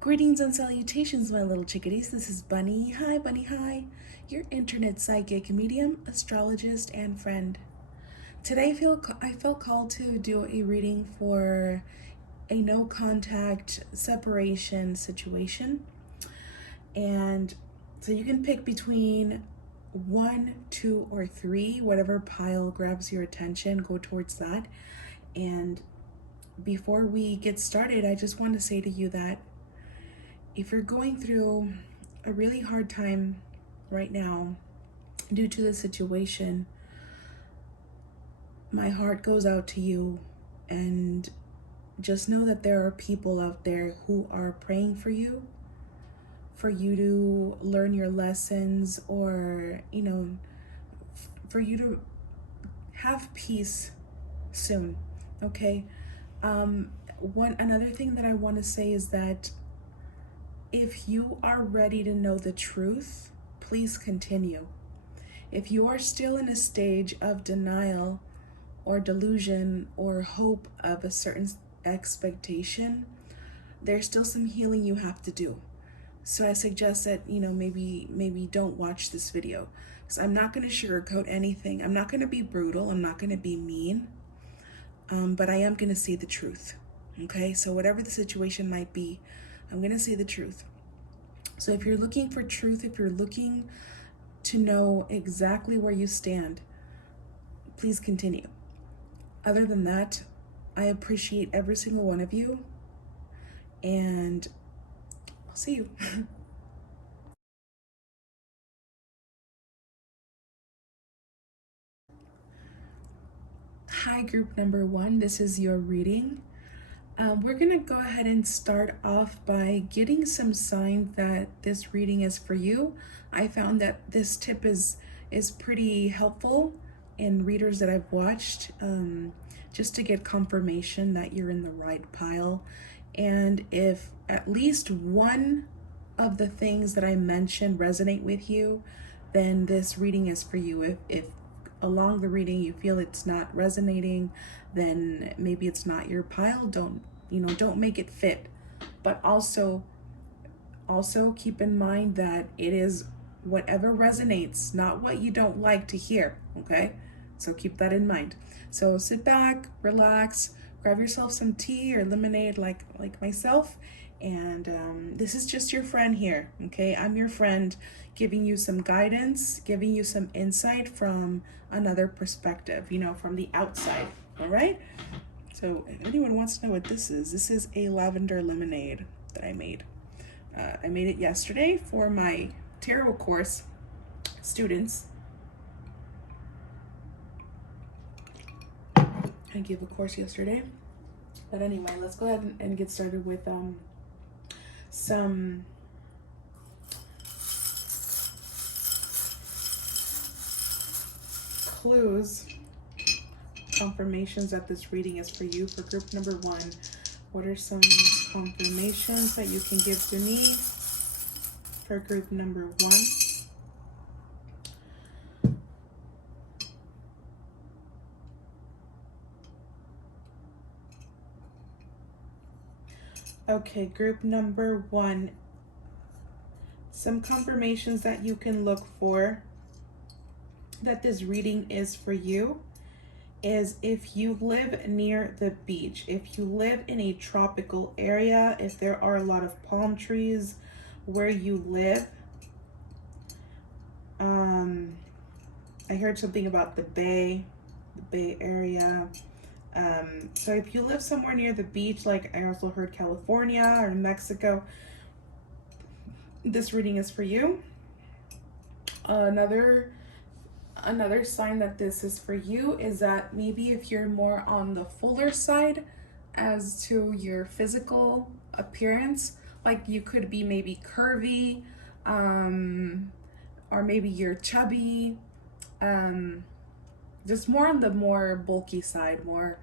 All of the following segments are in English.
Greetings and salutations, my little chickadees. This is Bunny. Hi, Bunny. Hi. Your internet psychic, medium, astrologist, and friend. Today, I felt called to do a reading for a no contact separation situation. And so you can pick between 1, 2, or 3, whatever pile grabs your attention, go towards that. And before we get started, I just want to say to you that if you're going through a really hard time right now due to the situation, my heart goes out to you, and just know that there are people out there who are praying for you to learn your lessons, or for you to have peace soon. Okay. One another thing that I want to say is that if you are ready to know the truth, please continue. If you are still in a stage of denial or delusion or hope of a certain expectation, there's still some healing you have to do. So I suggest that, maybe don't watch this video, because I'm not going to sugarcoat anything. I'm not going to be brutal. I'm not going to be mean. But I am going to say the truth. Okay? So whatever the situation might be, I'm going to say the truth. So if you're looking for truth, if you're looking to know exactly where you stand, please continue. Other than that, I appreciate every single one of you, and I'll see you. Hi, group number 1. This is your reading. We're going to go ahead and start off by getting some signs that this reading is for you. I found that this tip is pretty helpful in readers that I've watched, just to get confirmation that you're in the right pile. And if at least one of the things that I mentioned resonate with you, then this reading is for you. If along the reading you feel it's not resonating, then maybe it's not your pile. Don't make it fit. But also keep in mind that it is whatever resonates, not what you don't like to hear. Okay, so keep that in mind. So sit back, relax, grab yourself some tea or lemonade, like myself, and this is just your friend here. Okay, I'm your friend, giving you some guidance, giving you some insight from another perspective, from the outside. All right. So if anyone wants to know what this is a lavender lemonade that I made. I made it yesterday for my tarot course students. I gave a course yesterday. But anyway, let's go ahead and get started with some clues, confirmations that this reading is for you. For group number 1, what are some confirmations that you can give to me for group number 1? Okay, group number 1, some confirmations that you can look for that this reading is for you is if you live near the beach, if you live in a tropical area, if there are a lot of palm trees where you live. I heard something about the Bay Area. So if you live somewhere near the beach, like I also heard California or Mexico, this reading is for you. Another sign that this is for you is that maybe if you're more on the fuller side as to your physical appearance, like you could be maybe curvy, or maybe you're chubby, just more on the more bulky side, more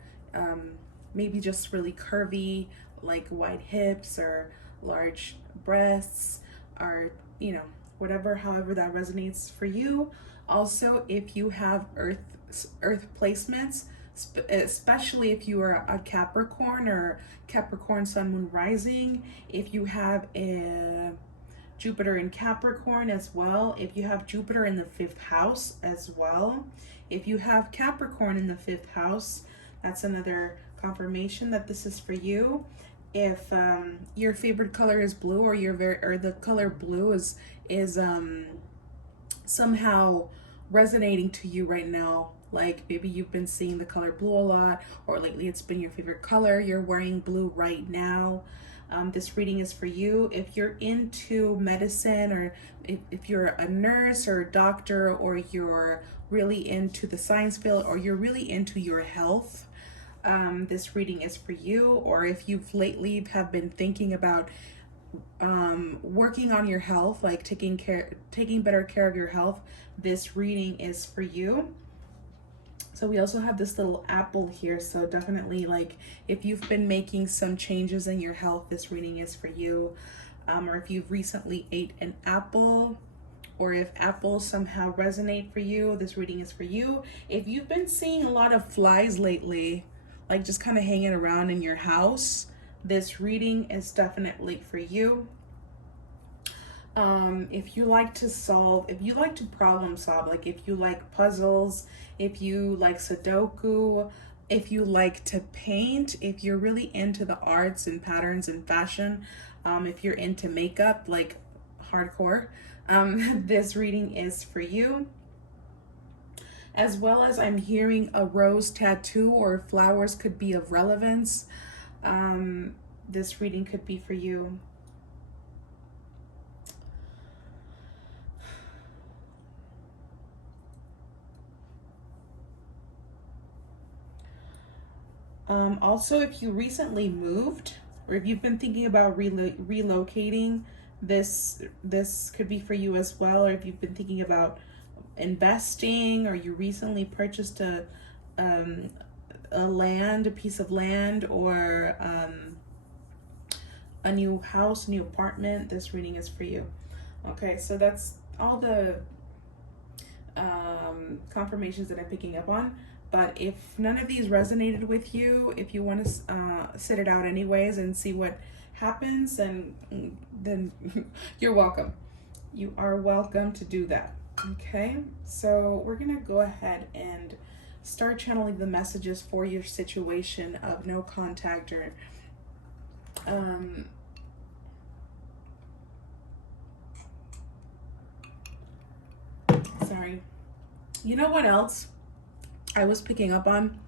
maybe just really curvy, like wide hips or large breasts, or however that resonates for you. Also, if you have earth placements, especially if you are a Capricorn or Capricorn Sun Moon Rising, if you have a Jupiter in Capricorn as well, if you have Jupiter in the 5th house as well, if you have Capricorn in the 5th house, that's another confirmation that this is for you. If your favorite color is blue, or the color blue is somehow resonating to you right now, like maybe you've been seeing the color blue a lot, or lately it's been your favorite color, you're wearing blue right now, this reading is for you. If you're into medicine, or if you're a nurse or a doctor, or you're really into the science field, or you're really into your health, this reading is for you. Or if you've lately have been thinking about working on your health, like taking better care of your health, this reading is for you. So we also have this little apple here, so definitely, like, if you've been making some changes in your health, this reading is for you. Or if you've recently ate an apple, or if apples somehow resonate for you, this reading is for you. If you've been seeing a lot of flies lately, like just kind of hanging around in your house, this reading is definitely for you. If you like to problem solve, like if you like puzzles, if you like Sudoku, if you like to paint, if you're really into the arts and patterns and fashion, if you're into makeup, like hardcore, this reading is for you. As well as, I'm hearing a rose tattoo or flowers could be of relevance. This reading could be for you. Also, if you recently moved, or if you've been thinking about relocating, this could be for you as well. Or if you've been thinking about investing, or you recently purchased a piece of land, or a new house, new apartment, this reading is for you. Okay, so that's all the confirmations that I'm picking up on. But if none of these resonated with you, if you want to sit it out anyways and see what happens, then you're welcome. You are welcome to do that. Okay, so we're gonna go ahead and start channeling the messages for your situation of no contact, or sorry. You know what else I was picking up on?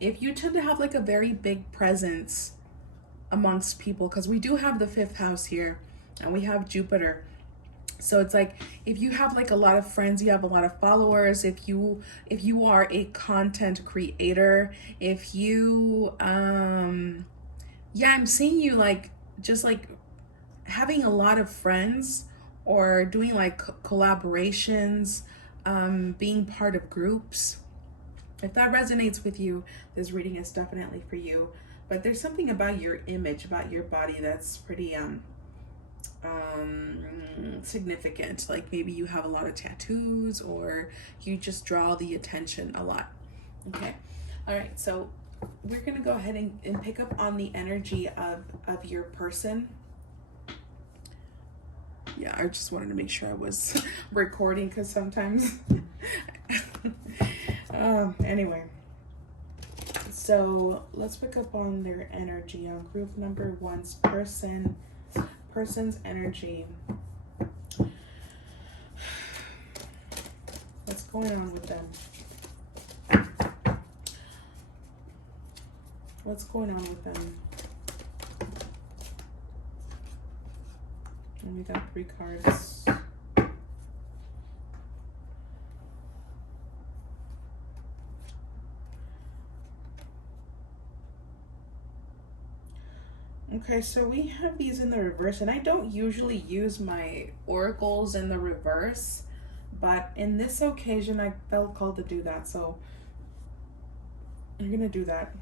If you tend to have like a very big presence amongst people, because we do have the 5th house here, and we have Jupiter. So it's like, if you have like a lot of friends, you have a lot of followers, if you are a content creator, if you yeah, I'm seeing you like just like having a lot of friends, or doing like collaborations, being part of groups. If that resonates with you, this reading is definitely for you. But there's something about your image, about your body, that's pretty significant. Like maybe you have a lot of tattoos, or you just draw the attention a lot. Okay, all right, so we're gonna go ahead and pick up on the energy of your person. Yeah, I just wanted to make sure I was recording, because sometimes anyway, so let's pick up on their energy, on group number 1's person's energy. What's going on with them? What's going on with them? And we got 3 cards. Okay, so we have these in the reverse, and I don't usually use my oracles in the reverse, but in this occasion I felt called to do that, so I'm gonna do that.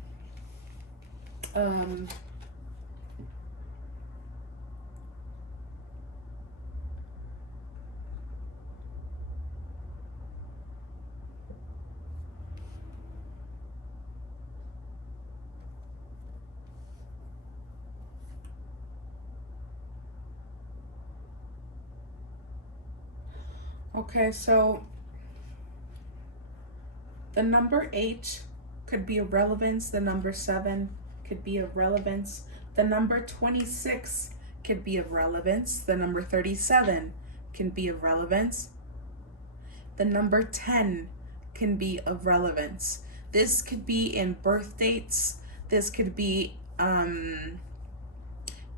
Okay, so the number 8 could be of relevance. The number 7 could be of relevance. The number 26 could be of relevance. The number 37 can be of relevance. The number 10 can be of relevance. This could be in birth dates. This could be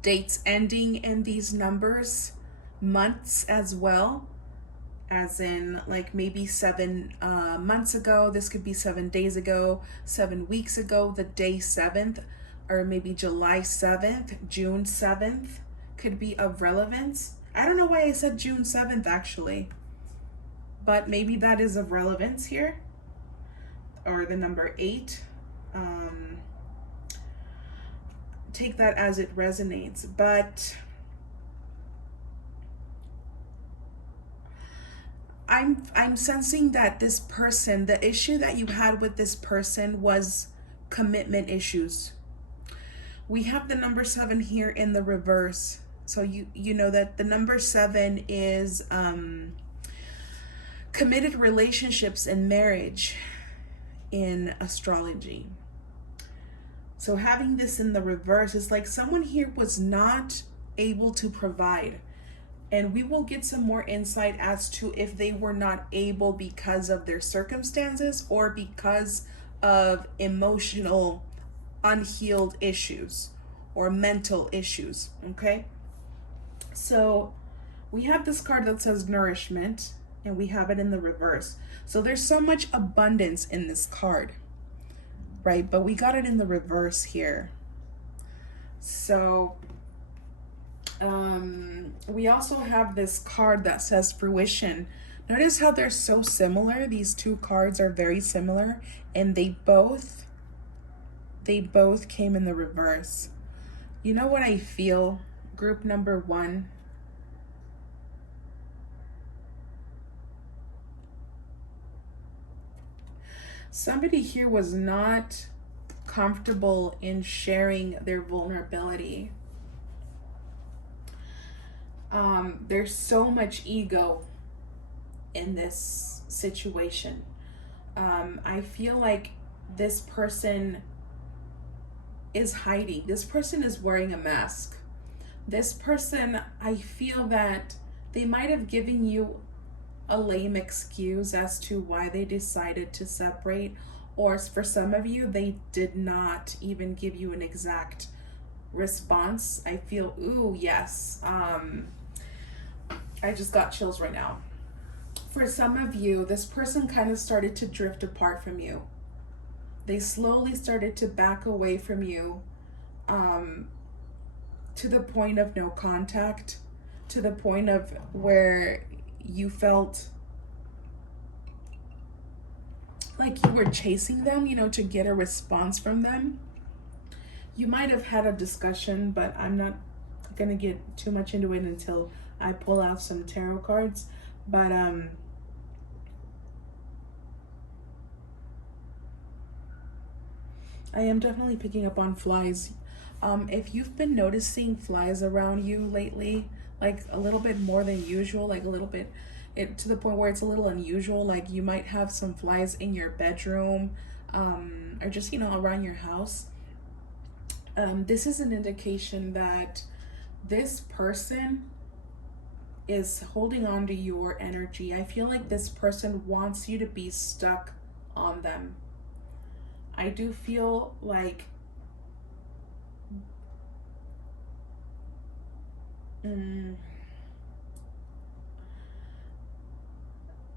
dates ending in these numbers, months as well, as in like maybe 7 months ago. This could be 7 days ago, 7 weeks ago, the day 7th, or maybe July 7th, June 7th could be of relevance. I don't know why I said June 7th actually, but maybe that is of relevance here. Or the number 8. Take that as it resonates. But I'm sensing that this person, the issue that you had with this person was commitment issues. We have the number 7 here in the reverse. So you know that the number 7 is committed relationships and marriage in astrology. So having this in the reverse is like someone here was not able to provide. And we will get some more insight as to if they were not able because of their circumstances or because of emotional unhealed issues or mental issues, okay? So we have this card that says nourishment, and we have it in the reverse. So there's so much abundance in this card, right? But we got it in the reverse here. So we also have this card that says fruition. Notice how they're so similar. These two cards are very similar, and they both came in the reverse. You know what I feel, group number 1? Somebody here was not comfortable in sharing their vulnerability. There's so much ego in this situation. I feel like this person is hiding. This person is wearing a mask. This person, I feel that they might have given you a lame excuse as to why they decided to separate, or for some of you, they did not even give you an exact response. I feel, ooh, yes. I just got chills right now. For some of you, this person kind of started to drift apart from you. They slowly started to back away from you, to the point of no contact, to the point of where you felt like you were chasing them, to get a response from them. You might have had a discussion, but I'm not gonna get too much into it until I pull out some tarot cards. But I am definitely picking up on flies. If you've been noticing flies around you lately, like a little bit more than usual, like a little bit, to the point where it's a little unusual, like you might have some flies in your bedroom, or just, around your house. This is an indication that this person is holding on to your energy. I feel like this person wants you to be stuck on them. I do feel like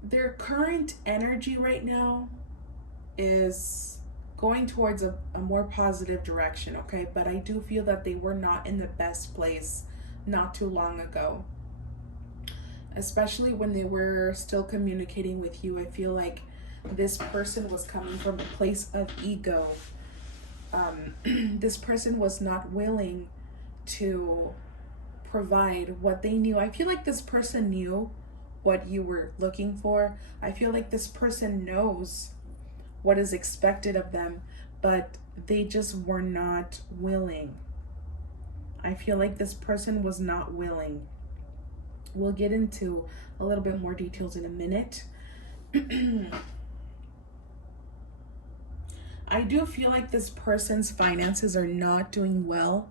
their current energy right now is going towards a more positive direction, okay? But I do feel that they were not in the best place not too long ago. Especially when they were still communicating with you. I feel like this person was coming from a place of ego. This person was not willing to provide what they knew. I feel like this person knew what you were looking for. I feel like this person knows what is expected of them, but they just were not willing. I feel like this person was not willing. We'll get into a little bit more details in a minute. I do feel like this person's finances are not doing well.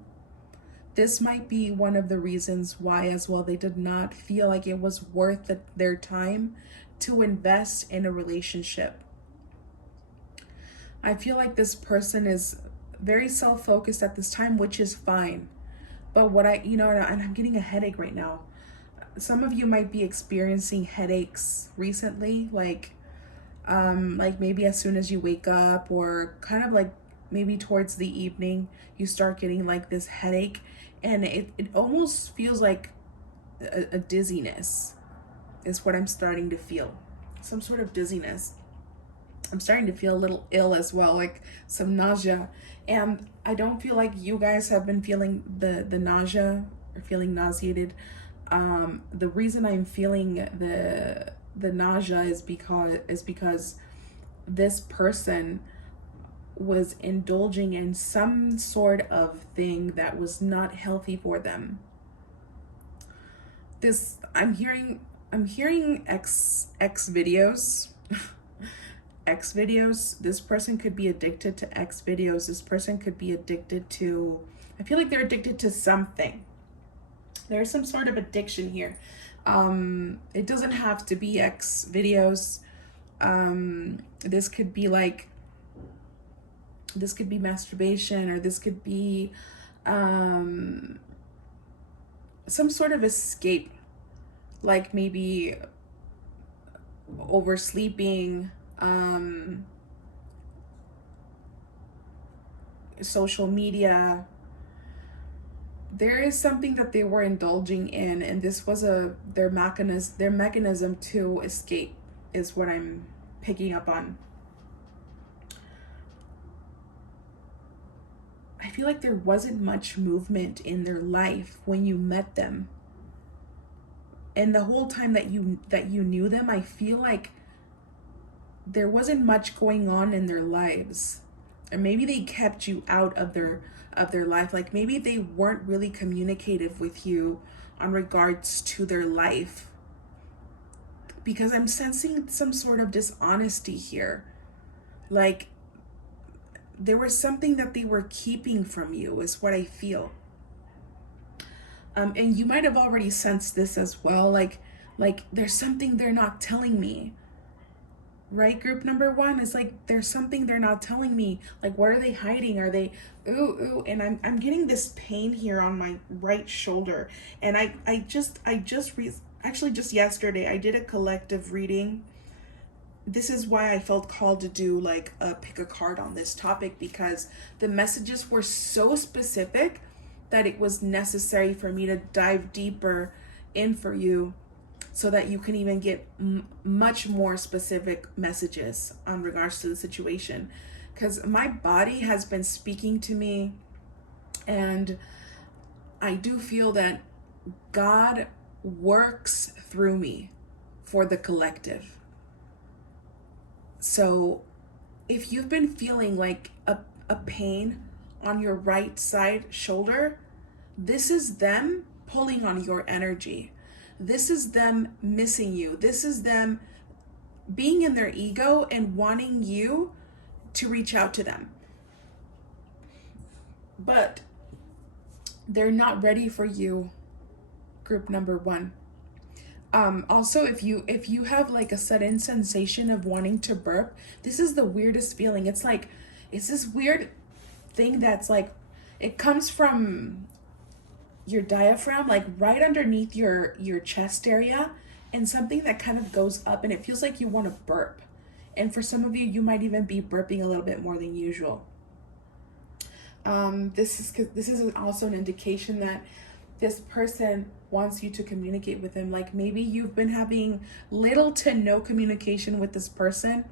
This might be one of the reasons why as well they did not feel like it was worth their time to invest in a relationship. I feel like this person is very self-focused at this time, which is fine. But what and I'm getting a headache right now. Some of you might be experiencing headaches recently, like maybe as soon as you wake up, or kind of like maybe towards the evening, you start getting like this headache, and it almost feels like a dizziness is what I'm starting to feel. Some sort of dizziness. I'm starting to feel a little ill as well, like some nausea. And I don't feel like you guys have been feeling the nausea or feeling nauseated. The reason I'm feeling the nausea is because this person was indulging in some sort of thing that was not healthy for them. I'm hearing X videos. X videos. This person could be addicted to X videos. This person could be addicted to, I feel like they're addicted to something. There's some sort of addiction here. It doesn't have to be X videos. This could be masturbation, or this could be some sort of escape, like maybe oversleeping, social media. There is something that they were indulging in, and this was their mechanism to escape, is what I'm picking up on. I feel like there wasn't much movement in their life when you met them. And the whole time that you knew them, I feel like there wasn't much going on in their lives. Or maybe they kept you out of their life. Like maybe they weren't really communicative with you on regards to their life. Because I'm sensing some sort of dishonesty here. Like there was something that they were keeping from you, is what I feel. And you might have already sensed this as well. Like there's something they're not telling me. Right, group number one is like, there's something they're not telling me. Like, what are they hiding? Are they ooh? And I'm getting this pain here on my right shoulder. And actually just yesterday I did a collective reading. This is why I felt called to do like a pick a card on this topic, because the messages were so specific that it was necessary for me to dive deeper in for you, so that you can even get much more specific messages on regards to the situation. Because my body has been speaking to me, and I do feel that God works through me for the collective. So if you've been feeling like a pain on your right side shoulder, this is them pulling on your energy. This is them missing you. This is them being in their ego and wanting you to reach out to them. But they're not ready for you, group number one. Also, if you have like a sudden sensation of wanting to burp, this is the weirdest feeling. It's this weird thing that's like, it comes from your diaphragm, like right underneath your chest area, and something that kind of goes up, and it feels like you want to burp. And for some of you, you might even be burping a little bit more than usual. This is also an indication that this person wants you to communicate with them. Like maybe you've been having little to no communication with this person,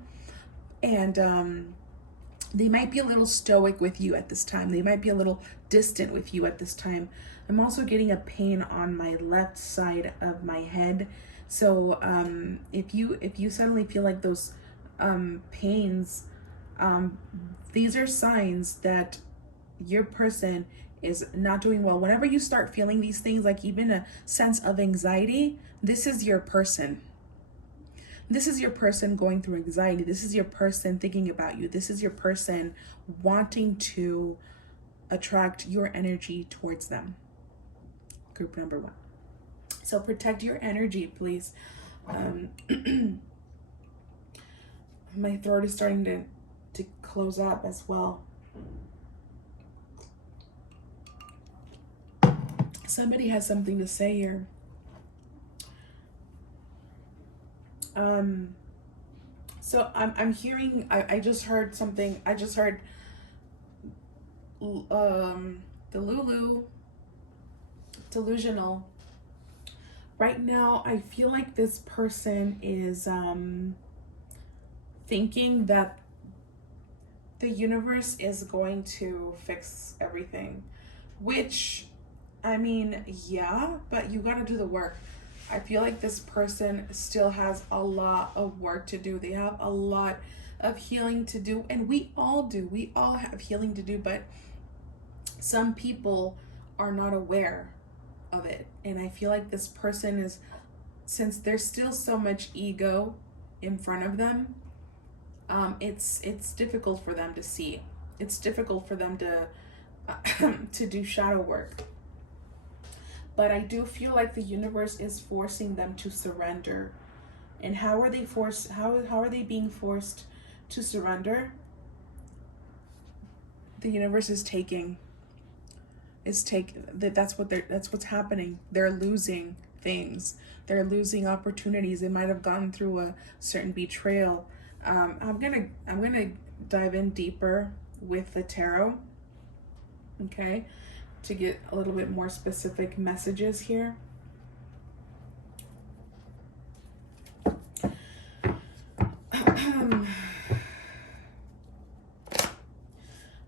and they might be a little stoic with you at this time. They might be a little distant with you at this time. I'm also getting a pain on my left side of my head. So if you suddenly feel like those pains, these are signs that your person is not doing well, whenever you start feeling these things, like even a sense of anxiety, this is your person. This is your person going through anxiety. This is your person thinking about you. This is your person wanting to attract your energy towards them. Group number 1. So protect your energy, please. My throat is starting to close up as well. Somebody has something to say here. So I'm hearing, I just heard something. I just heard delusional. Right now, I feel like this person is thinking that the universe is going to fix everything, which, I mean, yeah, but you gotta do the work. I feel like this person still has a lot of work to do. They have a lot of healing to do, and we all do. We all have healing to do, but some people are not aware of it. And I feel like this person is, since there's still so much ego in front of them, it's difficult for them to see. It's difficult for them to to do shadow work. But I do feel like the universe is forcing them to surrender. And how are they forced? How are they being forced to surrender? The universe is taking. That's what's happening. They're losing things. They're losing opportunities. They might have gone through a certain betrayal. I'm gonna dive in deeper with the tarot. Okay, to get a little bit more specific messages here.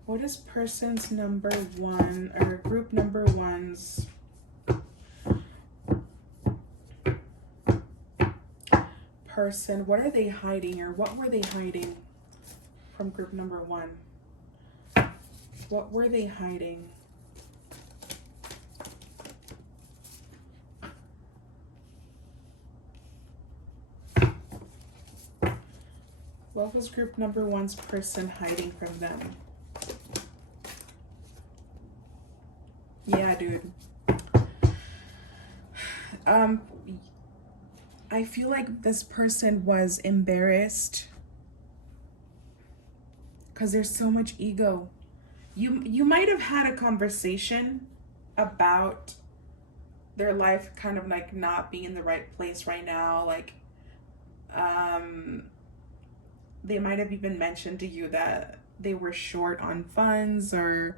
What is person's number 1 or group number 1's person? What are they hiding, or what were they hiding from group number 1? What were they hiding? What was group number 1's person hiding from them? Yeah, dude. I feel like this person was embarrassed because there's so much ego. You might have had a conversation about their life kind of like not being in the right place right now. Like, they might have even mentioned to you that they were short on funds, or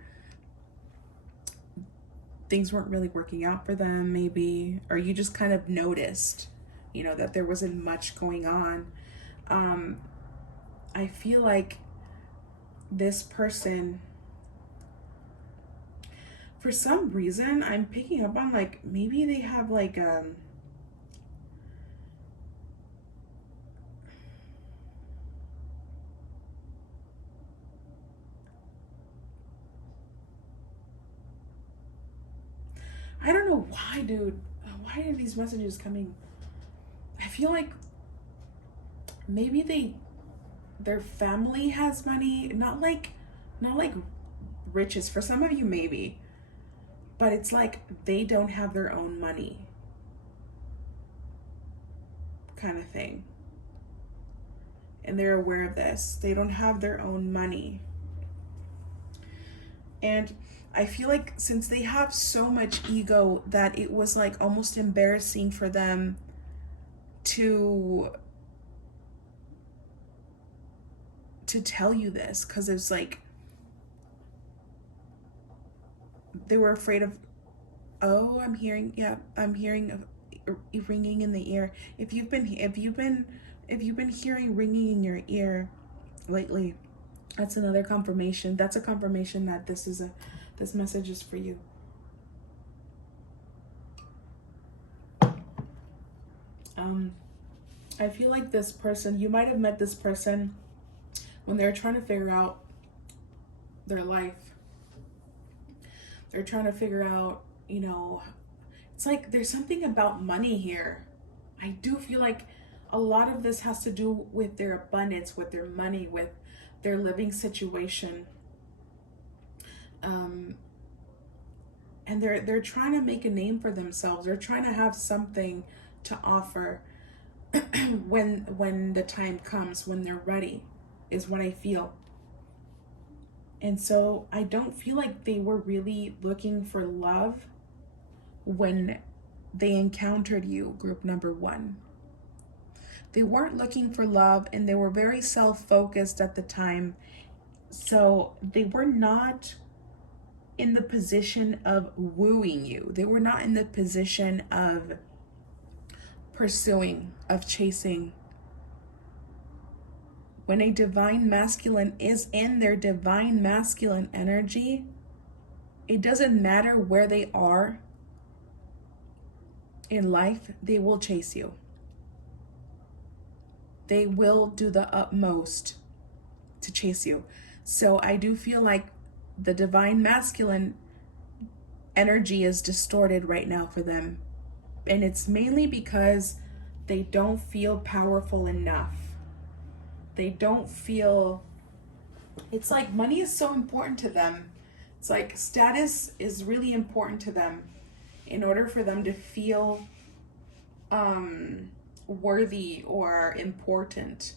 things weren't really working out for them, maybe, or you just kind of noticed, that there wasn't much going on. I feel like this person, for some reason, I'm picking up on, like, maybe they have like I don't know why, dude. Why are these messages coming? I feel like maybe their family has money, not like riches. For some of you, maybe, but it's like they don't have their own money, kind of thing. And they're aware of this. They don't have their own money. And I feel like since they have so much ego, that it was like almost embarrassing for them to tell you this, because it's like they were afraid of, oh, I'm hearing ringing in the ear. If you've been hearing ringing in your ear lately, that's another confirmation. That's a confirmation that this message is for you. I feel like this person, you might have met this person when they're trying to figure out their life. They're trying to figure out, you know, it's like there's something about money here. I do feel like a lot of this has to do with their abundance, with their money, with their living situation. Um, and they're trying to make a name for themselves. They're trying to have something to offer when the time comes, when they're ready, is what I feel. And so I don't feel like they were really looking for love when they encountered you, group number one. They weren't looking for love, and they were very self-focused at the time. So they were not in the position of wooing you. They were not in the position of pursuing, of chasing. When a divine masculine is in their divine masculine energy, it doesn't matter where they are in life, they will chase you. They will do the utmost to chase you. So I do feel like the divine masculine energy is distorted right now for them. And it's mainly because they don't feel powerful enough. They don't feel, it's like money is so important to them. It's like status is really important to them in order for them to feel worthy or important.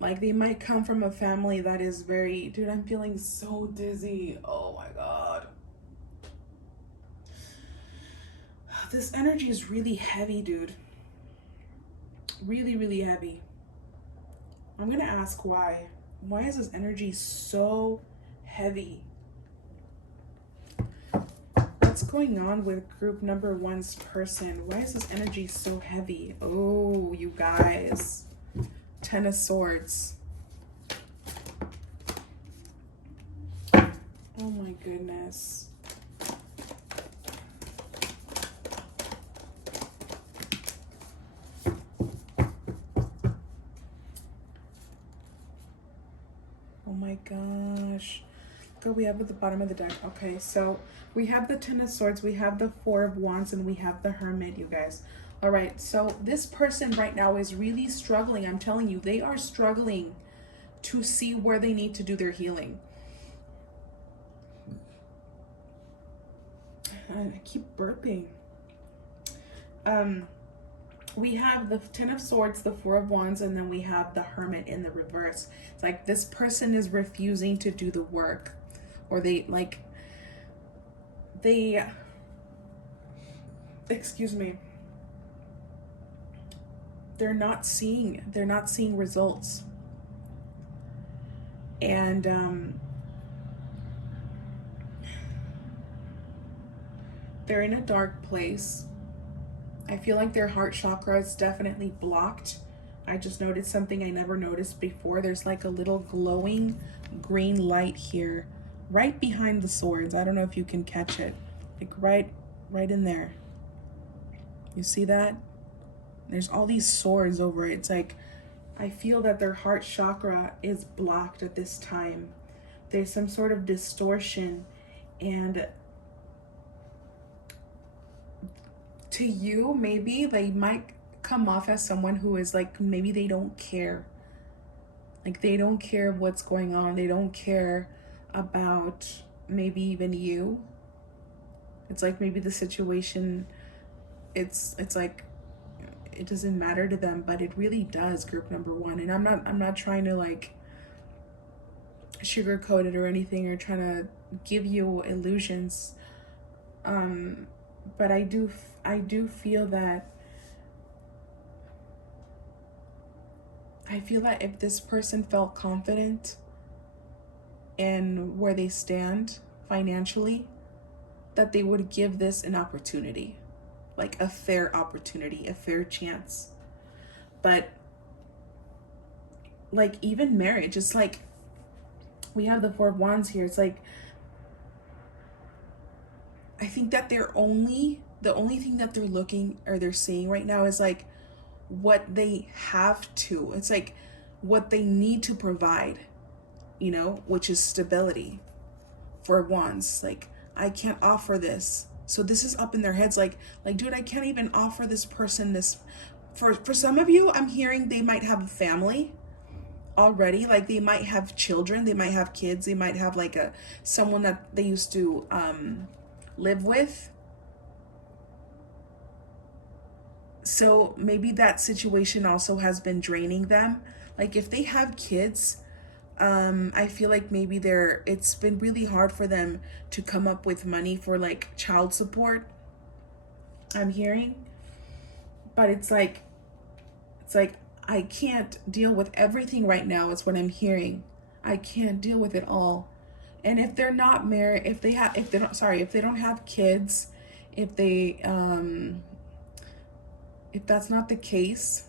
Like they might come from a family that is very, dude, I'm feeling so dizzy. Oh my God. This energy is really heavy, dude. Really, really heavy. I'm gonna ask why. Why is this energy so heavy? What's going on with group number one's person? Why is this energy so heavy? Oh, you guys. Ten of Swords. Oh my goodness. Oh my gosh. Look what we have at the bottom of the deck. Okay, so we have the Ten of Swords, we have the Four of Wands, and we have the Hermit, you guys. All right, so this person right now is really struggling. I'm telling you, they are struggling to see where they need to do their healing. I keep burping. We have the Ten of Swords, the Four of Wands, and then we have the Hermit in the reverse. It's like this person is refusing to do the work, or excuse me, they're not seeing results. And they're in a dark place. I feel like their heart chakra is definitely blocked. I just noticed something I never noticed before. There's like a little glowing green light here, right behind the swords. I don't know if you can catch it. Like right in there. You see that? There's all these swords over it. It's like, I feel that their heart chakra is blocked at this time. There's some sort of distortion, and to you, maybe they might come off as someone who is like, maybe they don't care. Like they don't care what's going on. They don't care about maybe even you. It's like maybe the situation, it's like it doesn't matter to them, but it really does, group number one. And I'm not trying to like sugarcoat it or anything, or trying to give you illusions. But I do feel that if this person felt confident in where they stand financially, that they would give this an opportunity, like a fair opportunity, a fair chance. But like even marriage, it's like we have the Four of Wands here. It's like, I think that the only thing that they're looking or they're seeing right now is like what they have to. It's like what they need to provide, you know, which is stability. Four of Wands, like I can't offer this. So this is up in their heads, like, dude, I can't even offer this person this. For some of you, I'm hearing they might have a family already. Like, they might have children, they might have kids, they might have like a someone that they used to live with. So maybe that situation also has been draining them. Like, if they have kids, I feel like maybe it's been really hard for them to come up with money for like child support, I'm hearing. But it's like I can't deal with everything right now, is what I'm hearing. I can't deal with it all. And if they're not married, if they don't have kids, if they if that's not the case,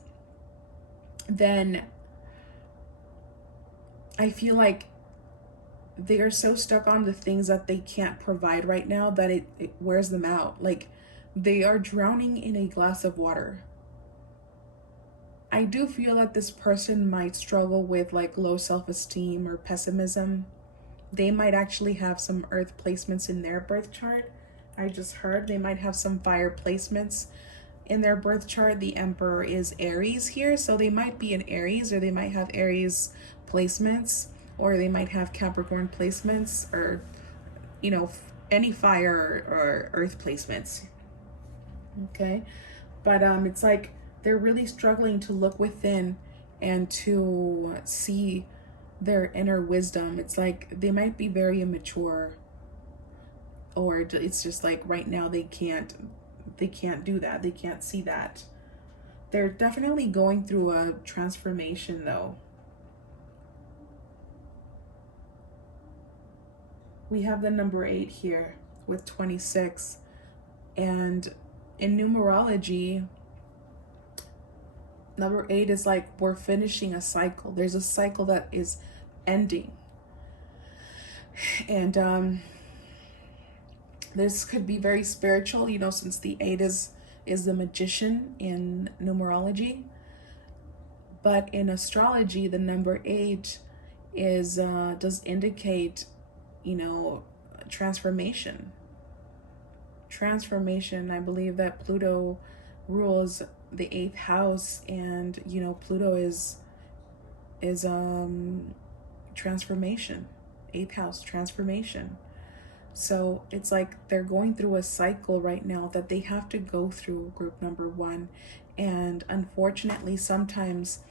then I feel like they are so stuck on the things that they can't provide right now that it wears them out. Like, they are drowning in a glass of water. I do feel that this person might struggle with like low self-esteem or pessimism. They might actually have some earth placements in their birth chart. I just heard they might have some fire placements in their birth chart. The Emperor is Aries here, so they might be in Aries, or they might have Aries placements, or they might have Capricorn placements, or any fire or earth placements. Okay, but it's like they're really struggling to look within and to see their inner wisdom. It's like they might be very immature, or it's just like right now they can't do that. They can't see that. They're definitely going through a transformation though. We have the number 8 here with 26, and in numerology, number 8 is like we're finishing a cycle. There's a cycle that is ending. And this could be very spiritual, since the 8 is the magician in numerology. But in astrology, the number 8 is does indicate, transformation. I believe that Pluto rules the 8th house, and Pluto is transformation. 8th house, transformation. So it's like they're going through a cycle right now that they have to go through, group number 1. And unfortunately, sometimes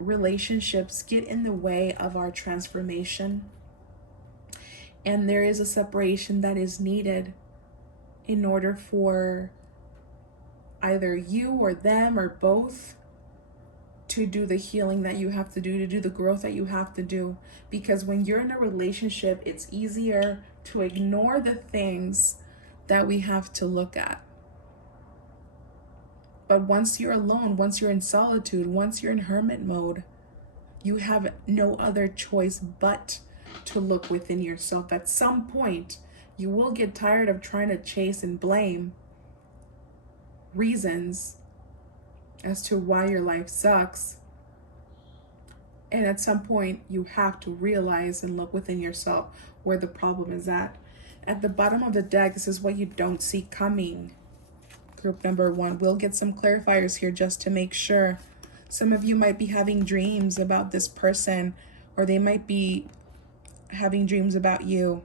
relationships get in the way of our transformation, and there is a separation that is needed in order for either you or them or both to do the healing that you have to do the growth that you have to do. Because when you're in a relationship, it's easier to ignore the things that we have to look at. But once you're alone, once you're in solitude, once you're in hermit mode, you have no other choice but to look within yourself. At some point, you will get tired of trying to chase and blame reasons as to why your life sucks. And at some point, you have to realize and look within yourself where the problem is at. At the bottom of the deck, this is what you don't see coming. Group number 1. We'll get some clarifiers here just to make sure. Some of you might be having dreams about this person, or they might be having dreams about you.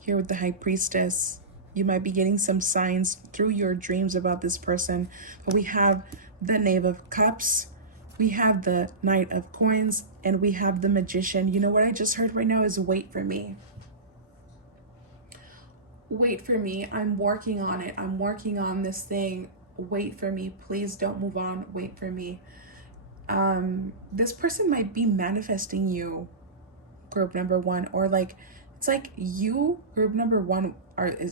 Here with the High Priestess, you might be getting some signs through your dreams about this person. But we have the Knave of Cups, we have the Knight of Coins, and we have the Magician. You know what I just heard right now is wait for me. Wait for me. I'm working on it. I'm working on this thing. Wait for me. Please don't move on. Wait for me. This person might be manifesting you, group number 1, or like it's like you, group number 1,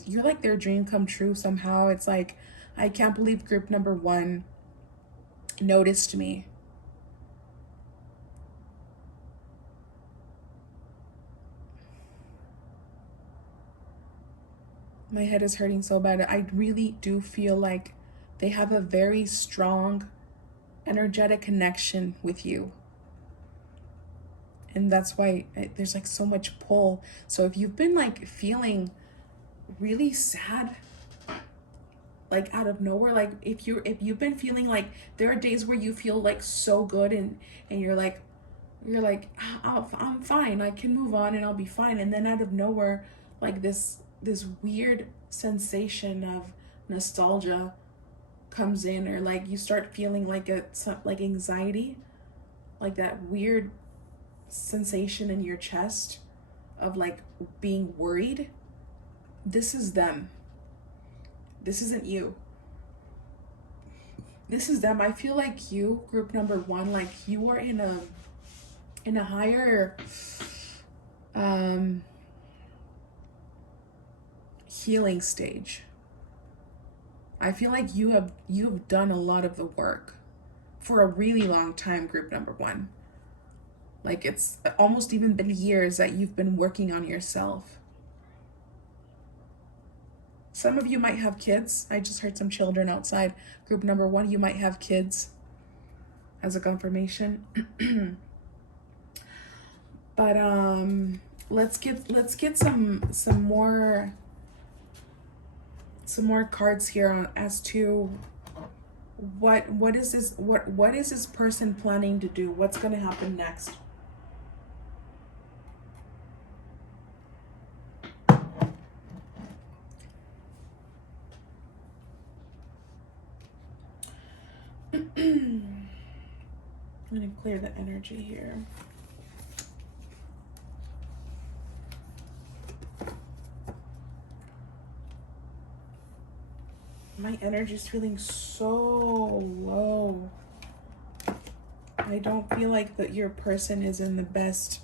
you're like their dream come true somehow. It's like, I can't believe group number 1 noticed me. My head is hurting so bad. I really do feel like they have a very strong energetic connection with you. And that's why there's like so much pull. So if you've been like feeling really sad, like out of nowhere, like if you've been feeling like there are days where you feel like so good, and you're like I'm fine, I can move on and I'll be fine, and then out of nowhere, like this weird sensation of nostalgia comes in, or like you start feeling like like anxiety, like that weird sensation in your chest of like being worried. This is them. This isn't you. This is them. I feel like you, group number one, like you are in a higher healing stage. I feel like you've done a lot of the work for a really long time, group number one. Like it's almost even been years that you've been working on yourself. Some of you might have kids. I just heard some children outside. Group number one, you might have kids as a confirmation. But let's get some more cards here as to what is this person planning to do? What's going to happen next? I'm going to clear the energy here. My energy is feeling so low. I don't feel like that your person is in the best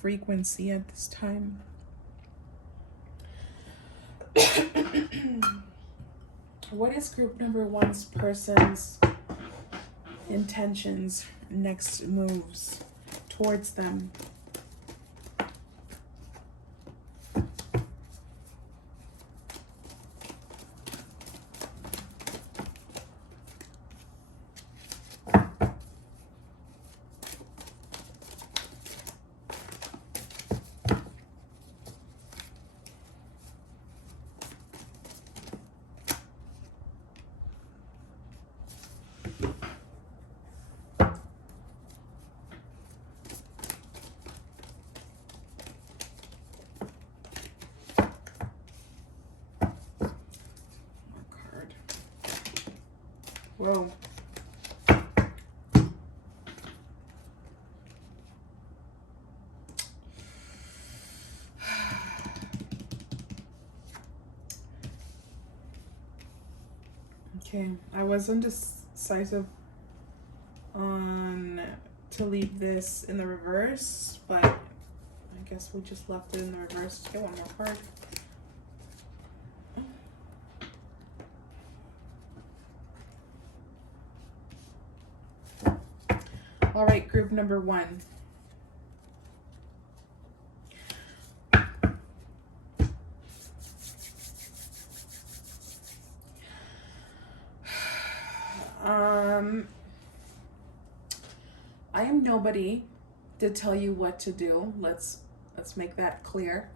frequency at this time. What is group number one's person's intentions, next moves towards them? Whoa. Okay, I was indecisive on to leave this in the reverse, but I guess we just left it in the reverse. Let's get one more card. All right, group number one. I am nobody to tell you what to do. Let's make that clear.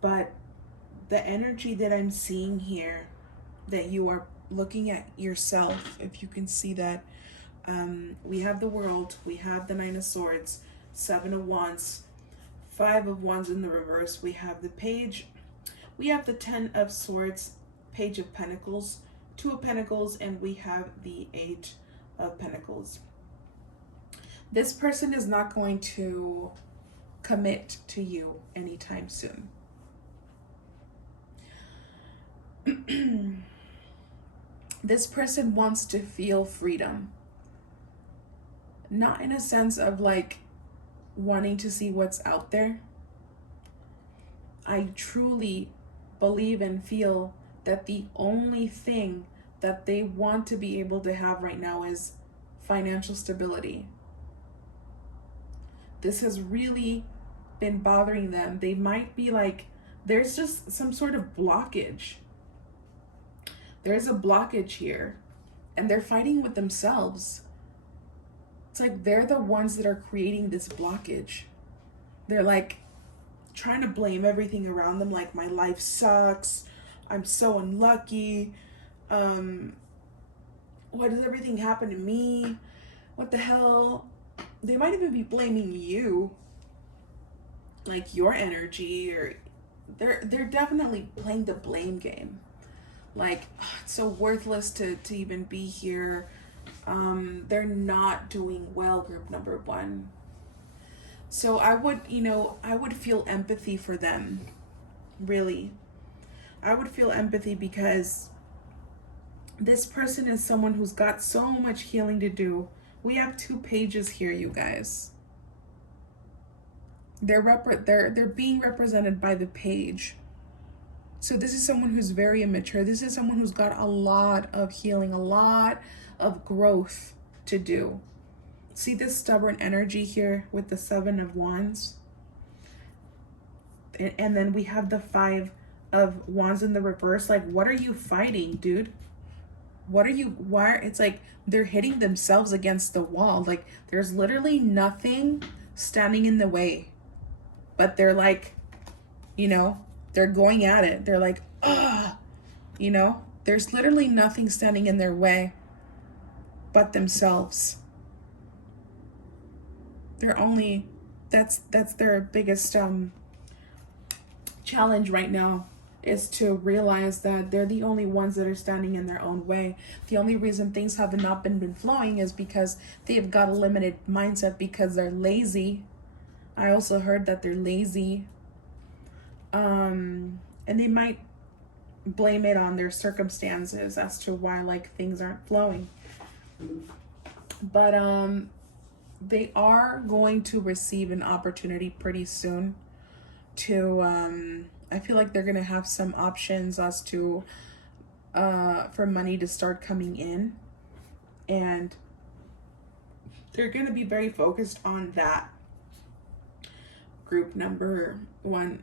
But the energy that I'm seeing here, that you are looking at yourself, if you can see that, we have the World, we have the Nine of Swords, Seven of Wands, Five of Wands in the reverse, we have the Page, we have the Ten of Swords, Page of Pentacles, Two of Pentacles, and we have the Eight of Pentacles. This person is not going to commit to you anytime soon. This person wants to feel freedom. Not in a sense of like wanting to see what's out there. I truly believe and feel that the only thing that they want to be able to have right now is financial stability. This has really been bothering them. They might be like, there's just some sort of blockage. There's a blockage here, and they're fighting with themselves. It's like they're the ones that are creating this blockage. They're like trying to blame everything around them, like my life sucks, I'm so unlucky, why does everything happen to me, what the hell. They might even be blaming you, like your energy, or they're definitely playing the blame game. Like, oh, it's so worthless to even be here. They're not doing well, group number one. So I would, I would feel empathy for them. Really. I would feel empathy because this person is someone who's got so much healing to do. We have 2 pages here, you guys. They're being represented by the page. So this is someone who's very immature. This is someone who's got a lot of healing, a lot of growth to do. See this stubborn energy here with the 7 of Wands? And then we have the 5 of Wands in the reverse. Like, what are you fighting, dude? Why? It's like they're hitting themselves against the wall. Like, there's literally nothing standing in the way. But they're like, they're going at it. They're like, ugh, there's literally nothing standing in their way but themselves. They're only, that's their biggest challenge right now, is to realize that they're the only ones that are standing in their own way. The only reason things have not been flowing is because they've got a limited mindset, because they're lazy. I also heard that they're lazy. And they might blame it on their circumstances as to why, like, things aren't flowing. But they are going to receive an opportunity pretty soon to I feel like they're gonna have some options as to for money to start coming in, and they're gonna be very focused on that. Group number one,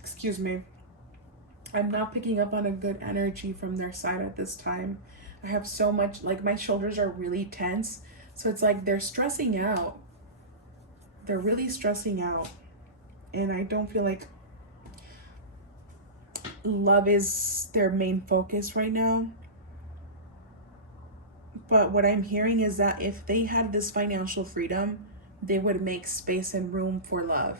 excuse me, I'm not picking up on a good energy from their side at this time. I have so much, like, my shoulders are really tense. So it's like they're stressing out. They're really stressing out. And I don't feel like love is their main focus right now. But what I'm hearing is that if they had this financial freedom, they would make space and room for love.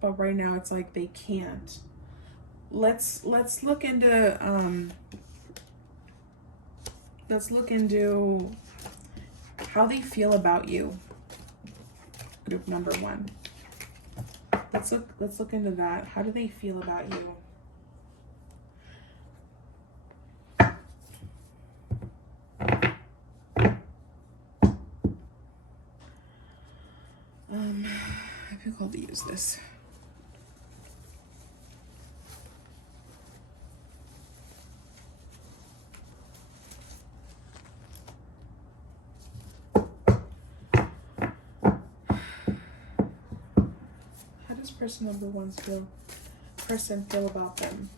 But right now it's like they can't. Let's look into how they feel about you. Group number one. Let's look into that. How do they feel about you? I feel called to use this. How does person number one feel about them?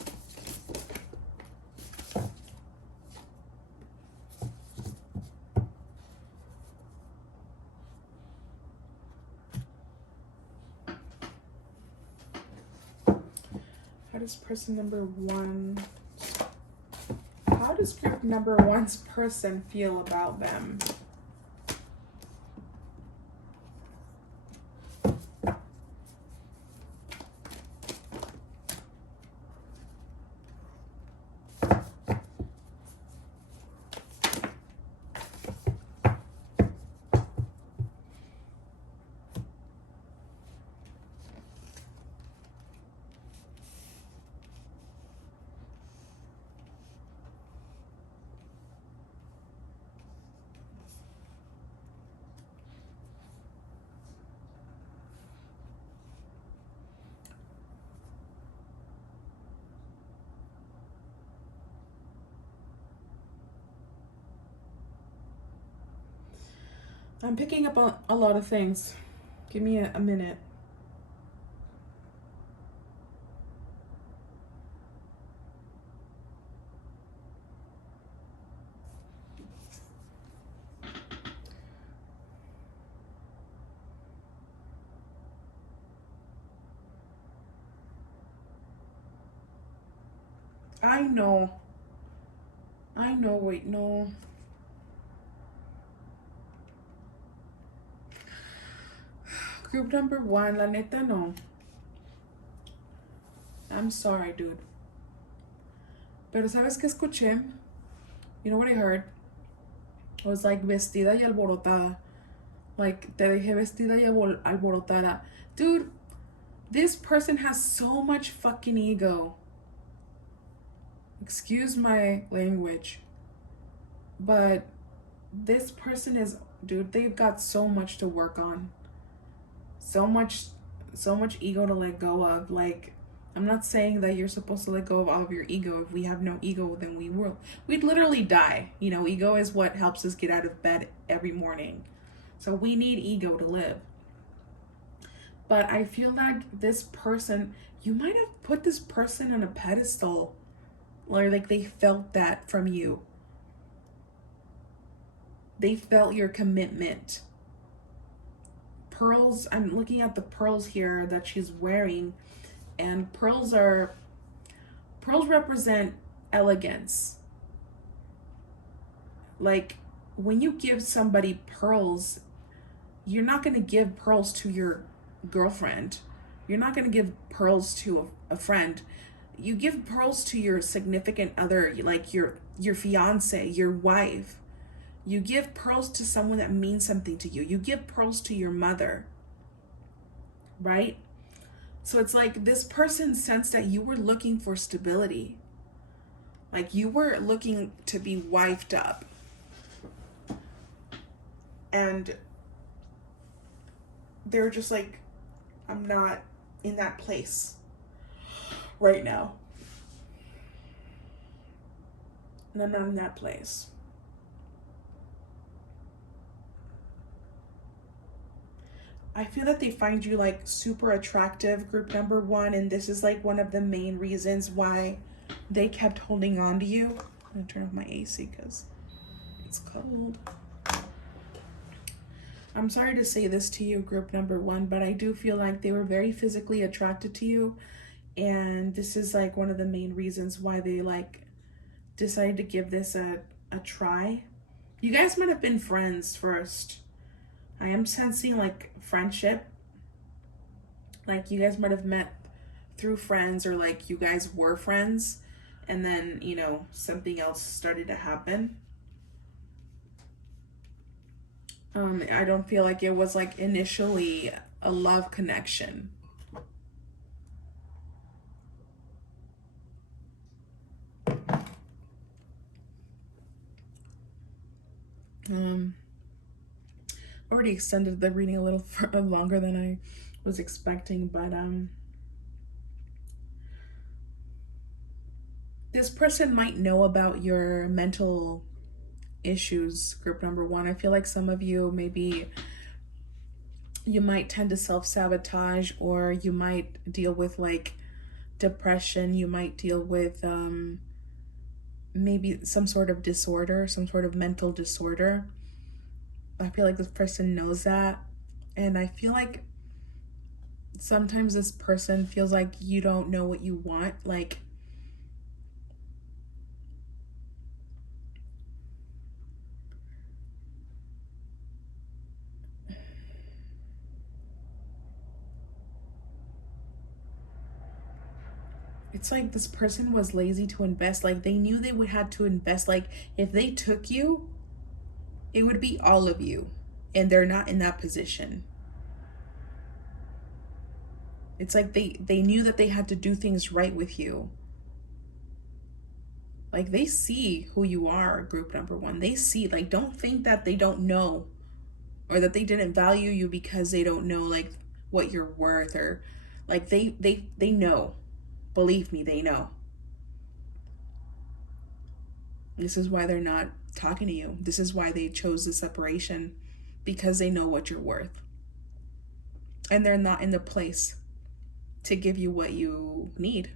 How does person number one, how does group number one's person feel about them? I'm picking up on a lot of things. Give me a minute. I know. Wait, no. Group number one, la neta, no. I'm sorry, dude. Pero ¿sabes qué escuché? You know what I heard? It was like vestida y alborotada. Like, te dejé vestida y alborotada. Dude, this person has so much fucking ego. Excuse my language. But this person is, dude, they've got so much to work on. So much ego to let go of. Like, I'm not saying that you're supposed to let go of all of your ego. If we have no ego, then we'd literally die. You know, ego is what helps us get out of bed every morning. So we need ego to live. But I feel like this person, you might have put this person on a pedestal, or like they felt that from you. They felt your commitment. Pearls, I'm looking at the pearls here that she's wearing, and pearls represent elegance. Like, when you give somebody pearls, you're not going to give pearls to your girlfriend. You're not going to give pearls to a friend. You give pearls to your significant other, like your fiance, your wife. You give pearls to someone that means something to you. You give pearls to your mother, right? So it's like this person sensed that you were looking for stability. Like, you were looking to be wifed up. And they're just like, I'm not in that place right now. And I'm not in that place. I feel that they find you like super attractive, group number one, and this is like one of the main reasons why they kept holding on to you. I'm gonna turn off my AC because it's cold. I'm sorry to say this to you, group number one, but I do feel like they were very physically attracted to you, and this is like one of the main reasons why they like decided to give this a try. You guys might have been friends first. I am sensing like friendship. Like, you guys might have met through friends, or like you guys were friends, and then, you know, something else started to happen. I don't feel like it was like initially a love connection. Already extended the reading a little longer than I was expecting, but this person might know about your mental issues, group number one. I feel like some of you, maybe you might tend to self-sabotage, or you might deal with like depression. You might deal with maybe some sort of disorder, some sort of mental disorder. I feel like this person knows that, and I feel like sometimes this person feels like you don't know what you want. Like, it's like this person was lazy to invest. Like, they knew they would have to invest. Like, if they took you, it would be all of you, and they're not in that position. It's like they knew that they had to do things right with you. Like, they see who you are, group number one. They see, like, don't think that they don't know, or that they didn't value you because they don't know like what you're worth, or like they know. Believe me, they know. This is why they're not talking to you. This is why they chose the separation, because they know what you're worth. And they're not in the place to give you what you need,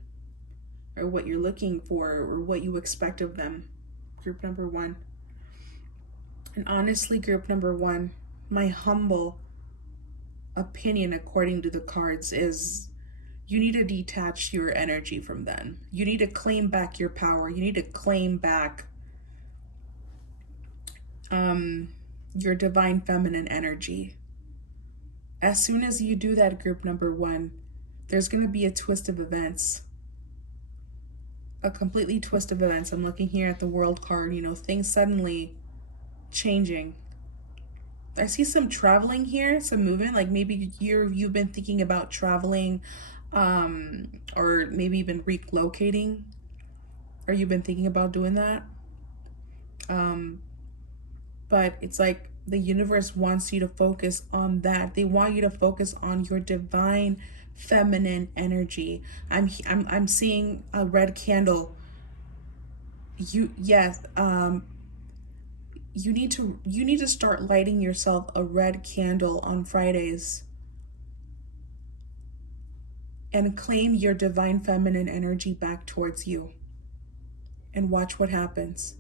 or what you're looking for, or what you expect of them, group number one. And honestly, group number one, my humble opinion according to the cards is you need to detach your energy from them. You need to claim back your power. You need to claim back your divine feminine energy. As soon as you do that, group number one, there's going to be a twist of events. A completely twist of events. I'm looking here at the world card, you know, things suddenly changing. I see some traveling here, some movement, like maybe you've been thinking about traveling, or maybe even relocating, or you've been thinking about doing that. But it's like the universe wants you to focus on that. They want you to focus on your divine feminine energy. I'm seeing a red candle. You need to start lighting yourself a red candle on Fridays and claim your divine feminine energy back towards you and watch what happens.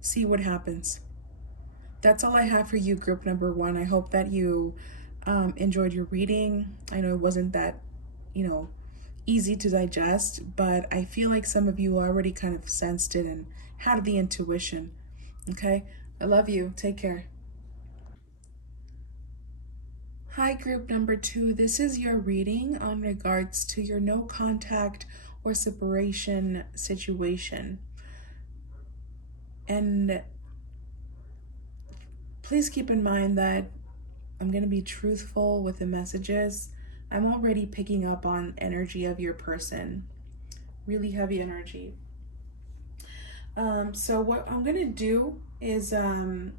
See what happens. That's all I have for you, group number one. I hope that you enjoyed your reading. I know it wasn't that, easy to digest, but I feel like some of you already kind of sensed it and had the intuition. Okay? I love you. Take care. Hi, group number two. This is your reading on regards to your no contact or separation situation. And please keep in mind that I'm going to be truthful with the messages. I'm already picking up on energy of your person. Really heavy energy. So what I'm going to do is I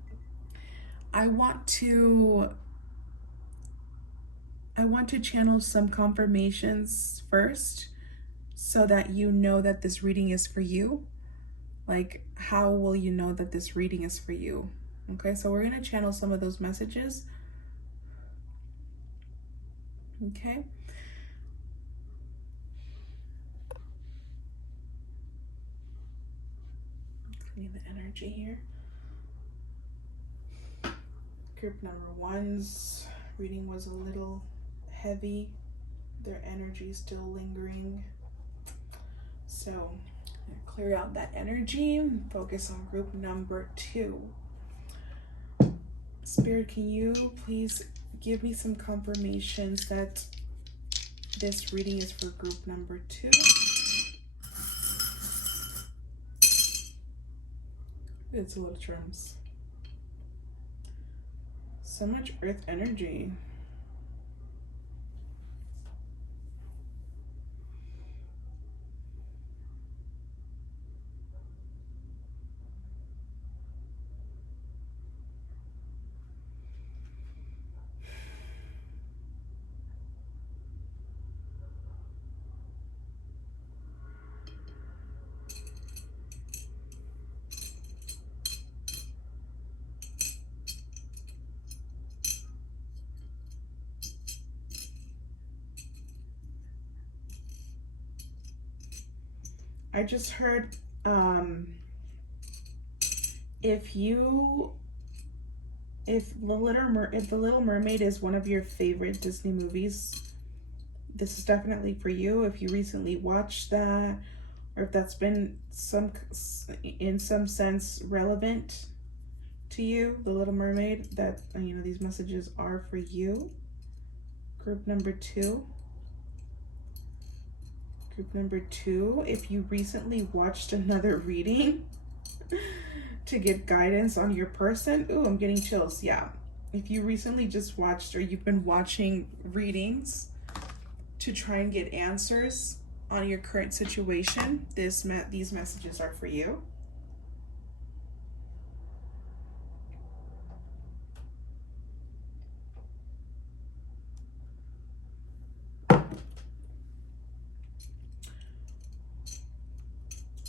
want to channel some confirmations first so that you know that this reading is for you. Like, how will you know that this reading is for you? Okay, so we're going to channel some of those messages. Okay. Clean the energy here. Group number one's reading was a little heavy. Their energy is still lingering. So clear out that energy and focus on group number two. Spirit, can you please give me some confirmations that this reading is for group number two? It's a lot of drums. So much earth energy. I just heard if The Little Mermaid is one of your favorite Disney movies, this is definitely for you. If you recently watched that, or if that's been in some sense relevant to you, The Little Mermaid, that these messages are for you. Group number two. Group number two, if you recently watched another reading to get guidance on your person. Ooh, I'm getting chills. Yeah. If you recently just watched, or you've been watching readings to try and get answers on your current situation, these messages are for you.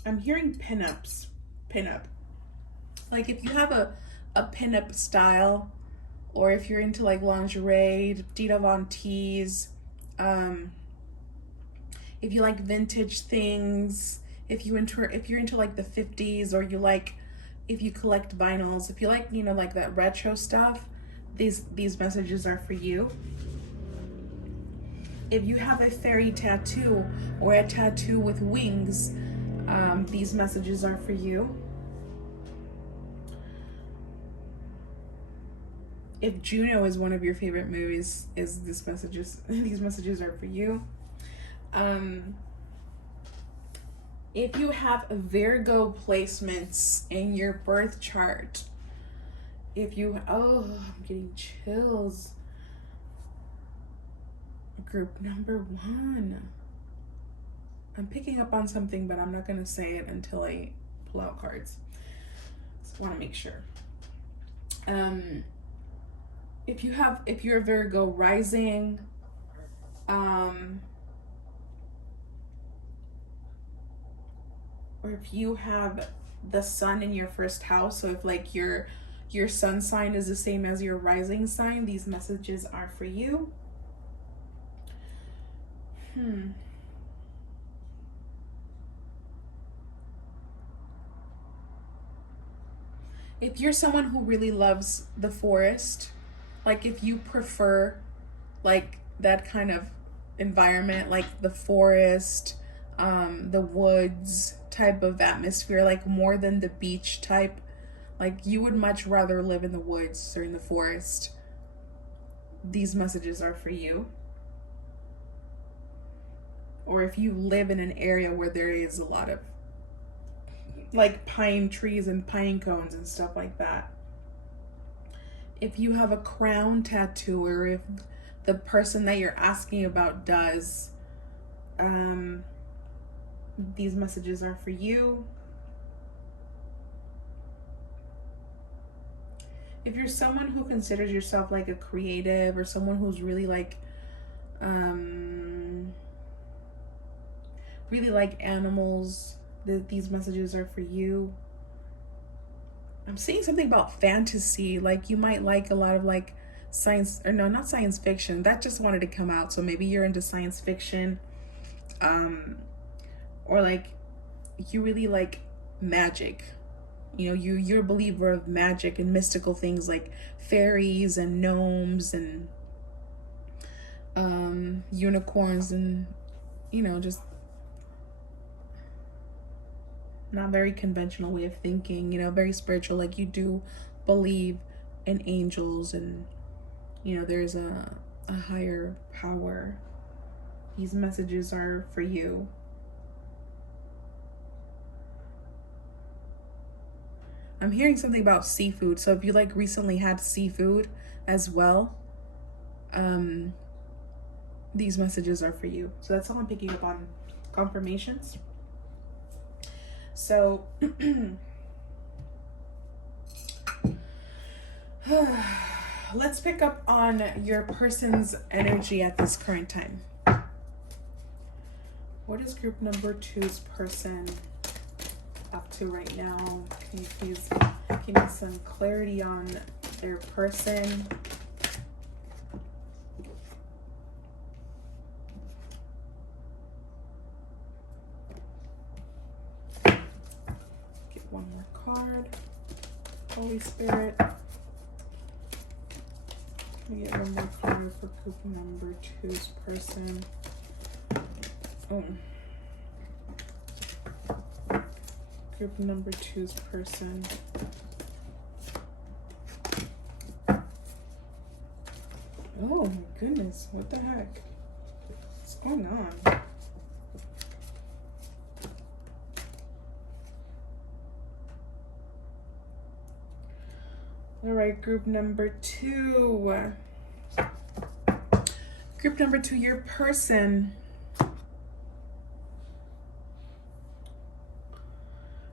I'm hearing pinups. Pinup. Like if you have a pinup style, or if you're into like lingerie, Dita Von Teese, if you like vintage things, if you're into like the 50s, or if you collect vinyls, if you like, like that retro stuff, these messages are for you. If you have a fairy tattoo or a tattoo with wings, these messages are for you. If Juno is one of your favorite movies, these messages are for you. If you have Virgo placements in your birth chart, I'm getting chills. Group number 1. I'm picking up on something, but I'm not going to say it until I pull out cards. Just want to make sure. If you're a Virgo rising, or if you have the sun in your first house, so if like your sun sign is the same as your rising sign, these messages are for you. If you're someone who really loves the forest, like if you prefer like that kind of environment, like the forest, the woods type of atmosphere, like more than the beach type, like you would much rather live in the woods or in the forest, these messages are for you. Or if you live in an area where there is a lot of like pine trees and pine cones and stuff like that. If you have a crown tattoo, or if the person that you're asking about does, these messages are for you. If you're someone who considers yourself like a creative, or someone who's really like animals, these messages are for you. I'm seeing something about fantasy, like you might like a lot of like science, or no, not science fiction, that just wanted to come out, so maybe you're into science fiction, or like you really like magic, you know, you're a believer of magic and mystical things like fairies and gnomes and unicorns, and you know, just not very conventional way of thinking, you know, very spiritual, like you do believe in angels, and you know, there's a higher power. These messages are for you. I'm hearing something about seafood, so if you like recently had seafood as well, these messages are for you. So that's all I'm picking up on confirmations. So let's pick up on your person's energy at this current time. What is group number 2's person up to right now? Can you please give me some clarity on their person? Get one more card. Holy Spirit. Let me get one more card for group number 2's person. Oh. Group number 2's person. Oh my goodness, what the heck? What's going on? All right, group number 2. Group number 2, your person.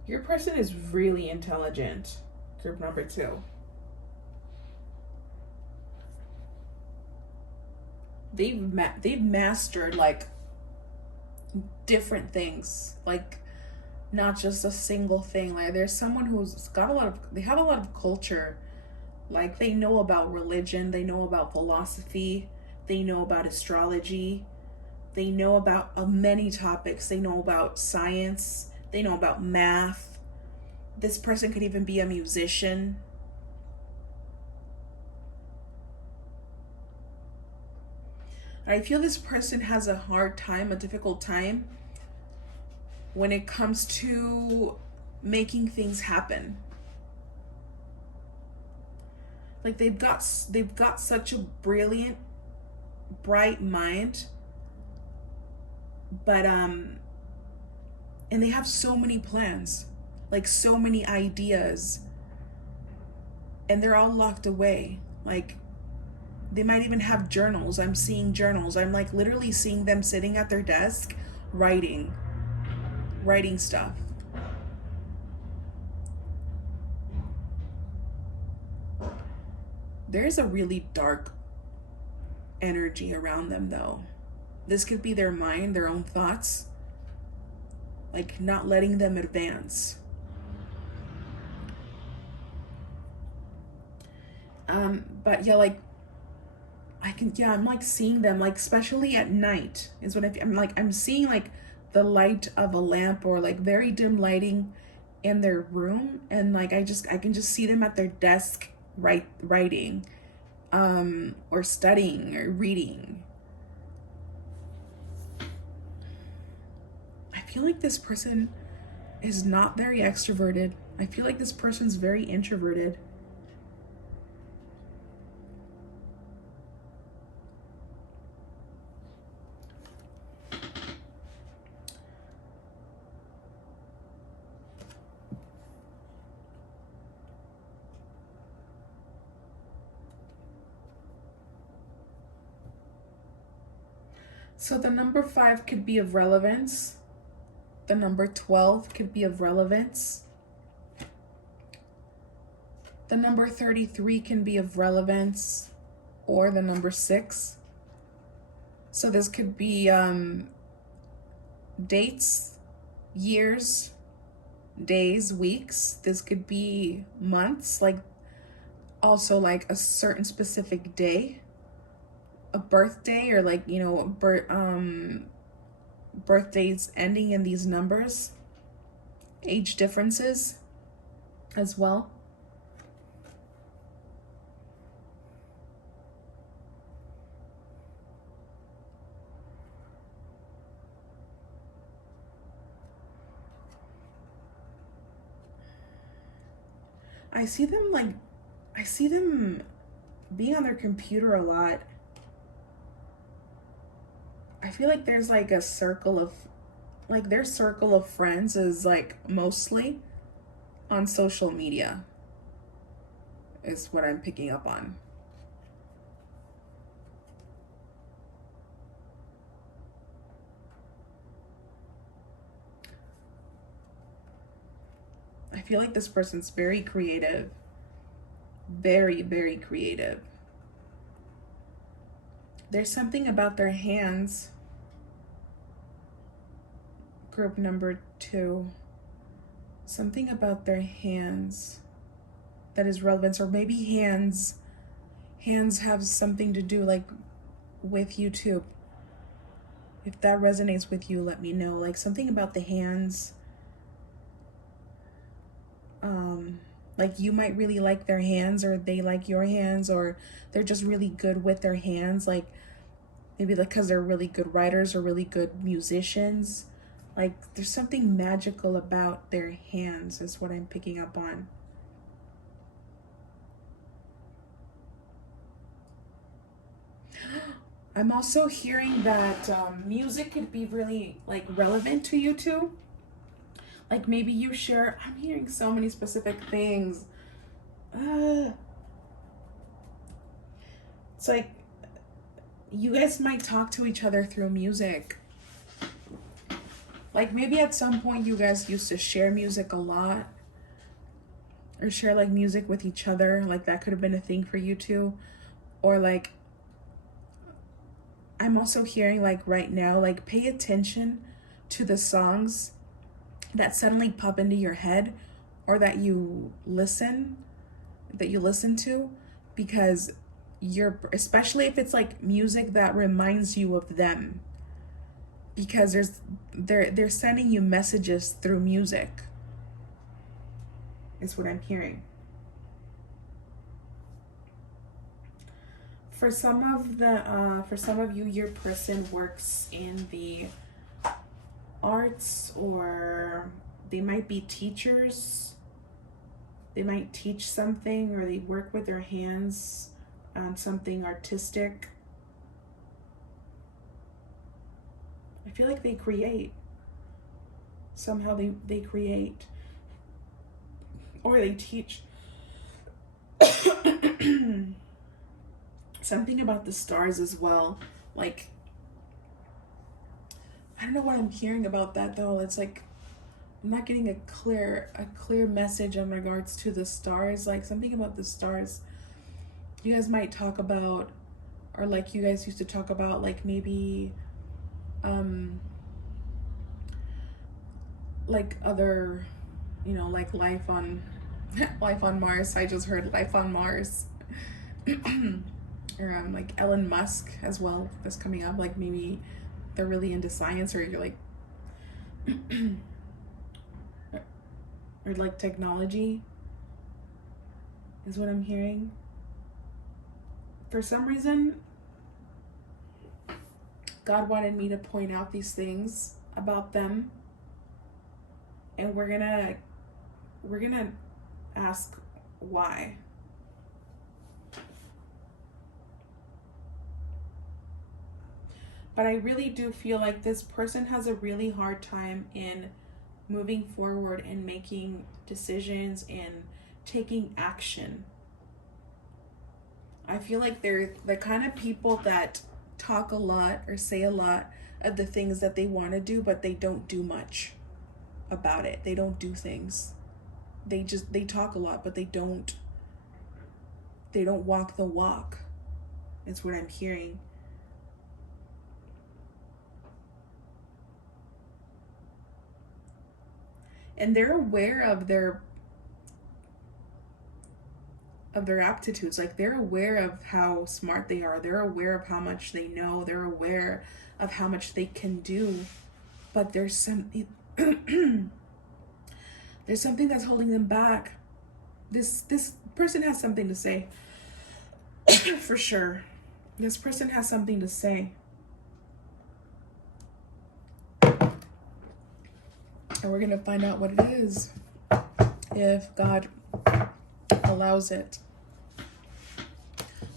Your person is really intelligent, group number 2. They've mastered like different things, like not just a single thing. Like there's someone who's got they have a lot of culture. Like they know about religion, they know about philosophy, they know about astrology, they know about many topics. They know about science, they know about math. This person could even be a musician. I feel this person has a hard time, a difficult time when it comes to making things happen. Like they've got such a brilliant, bright mind, but and they have so many plans, like so many ideas, and they're all locked away. Like they might even have journals. I'm seeing journals. I'm like literally seeing them sitting at their desk writing stuff. There's a really dark energy around them though. This could be their mind, their own thoughts, like not letting them advance. But yeah, like I'm like seeing them, like especially at night is what I'm like, I'm seeing like the light of a lamp or like very dim lighting in their room, and like I can just see them at their desk writing, or studying or reading. I feel like this person is not very extroverted. I feel like this person's very introverted. So the number 5 could be of relevance. The number 12 could be of relevance. The number 33 can be of relevance, or the number 6. So this could be dates, years, days, weeks. This could be months, like also like a certain specific day, a birthday, or like, birthdays ending in these numbers, age differences as well. I see them being on their computer a lot. I feel like there's like a circle of, like their circle of friends is like mostly on social media, is what I'm picking up on. I feel like this person's very creative, very, very creative. There's something about their hands, group number 2, something about their hands that is relevant, or maybe hands have something to do like with you too. If that resonates with you, let me know. Like something about the hands, like you might really like their hands, or they like your hands, or they're just really good with their hands, like maybe like because they're really good writers or really good musicians. Like there's something magical about their hands is what I'm picking up on. I'm also hearing that music could be really like relevant to you too. Like maybe you share, I'm hearing so many specific things. It's like you guys might talk to each other through music. Like maybe at some point you guys used to share music a lot, or share like music with each other. Like that could have been a thing for you too. Or like, I'm also hearing like right now, like pay attention to the songs that suddenly pop into your head, or that you listen to, because you're, especially if it's like music that reminds you of them, because they're sending you messages through music, is what I'm hearing. For some of you, your person works in the arts, or they might be teachers. They might teach something, or they work with their hands on something artistic. I feel like they create. Somehow they create. Or they teach. Something about the stars as well. Like, I don't know what I'm hearing about that though. It's like I'm not getting a clear message in regards to the stars. Like something about the stars. You guys might talk about, or like you guys used to talk about, like maybe like other, you know, like life on life on Mars. I just heard life on Mars. Or like Elon Musk as well that's coming up. Like maybe they're really into science, or you're like or like technology is what I'm hearing. For some reason, God wanted me to point out these things about them, and we're gonna ask why. But I really do feel like this person has a really hard time in moving forward and making decisions and taking action. I feel like they're the kind of people that talk a lot or say a lot of the things that they want to do, but they don't do much about it. They don't do things. They talk a lot, but they don't walk the walk. It's what I'm hearing. And they're aware of their aptitudes. Like they're aware of how smart they are. They're aware of how much they know. They're aware of how much they can do. But there's something there's something that's holding them back. This person has something to say. For sure. This person has something to say. And we're going to find out what it is, if God allows it.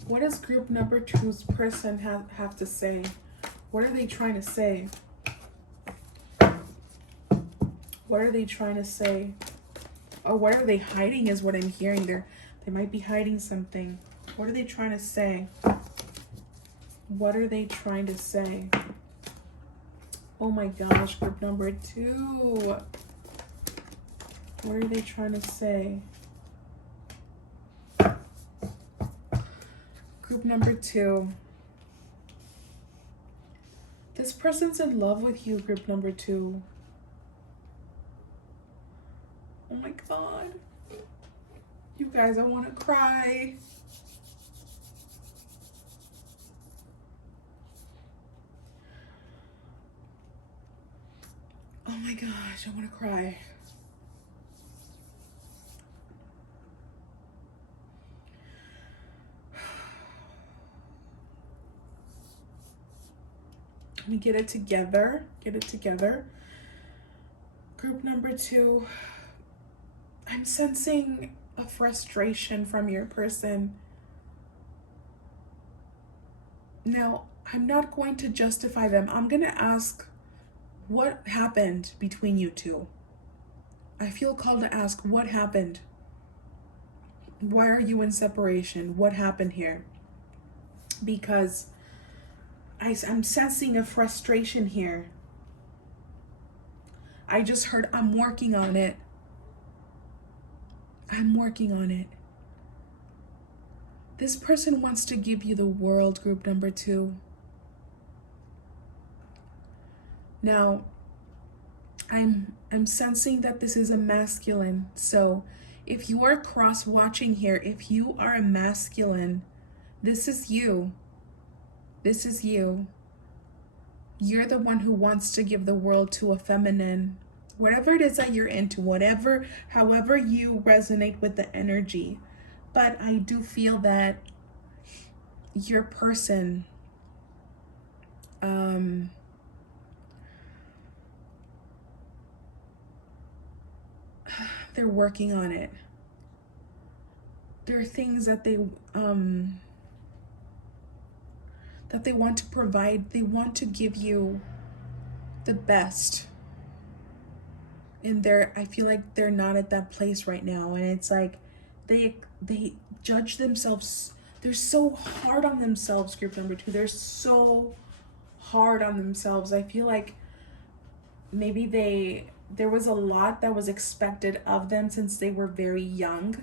What does group number 2's person have to say? What are they trying to say? What are they trying to say? Or what are they hiding is what I'm hearing. They might be hiding something. What are they trying to say? What are they trying to say? Oh my gosh, group number 2. What are they trying to say? Group number 2. This person's in love with you, group number 2. Oh my God. You guys, I want to cry. Oh my gosh, I want to cry. Let me get it together. Group number 2. I'm sensing a frustration from your person. Now, I'm not going to justify them. I'm going to ask, what happened between you two? I feel called to ask, what happened? Why are you in separation? What happened here? Because I'm sensing a frustration here. I just heard, I'm working on it. I'm working on it. This person wants to give you the world, group number 2. Now, I'm sensing that this is a masculine. So if you are cross-watching here, if you are a masculine, this is you. This is you. You're the one who wants to give the world to a feminine. Whatever it is that you're into, however you resonate with the energy. But I do feel that your person, they're working on it. There are things that they want to provide. They want to give you the best. And I feel like they're not at that place right now. And it's like they judge themselves. They're so hard on themselves, group number 2. They're so hard on themselves. I feel like maybe there was a lot that was expected of them since they were very young.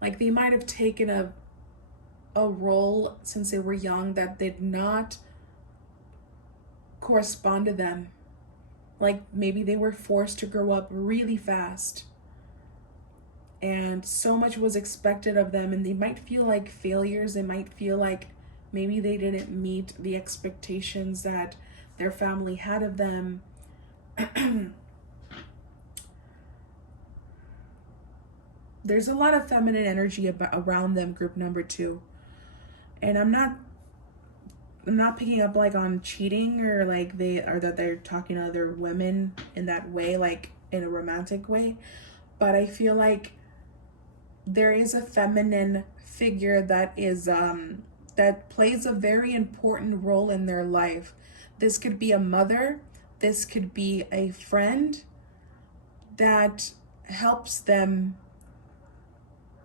Like they might have taken a role since they were young that did not correspond to them. Like maybe they were forced to grow up really fast and so much was expected of them, and they might feel like failures. They might feel like maybe they didn't meet the expectations that their family had of them. There's a lot of feminine energy around them, group number 2. And I'm not picking up like on cheating or like that they're talking to other women in that way, like in a romantic way. But I feel like there is a feminine figure that is that plays a very important role in their life. This could be a mother, this could be a friend that helps them.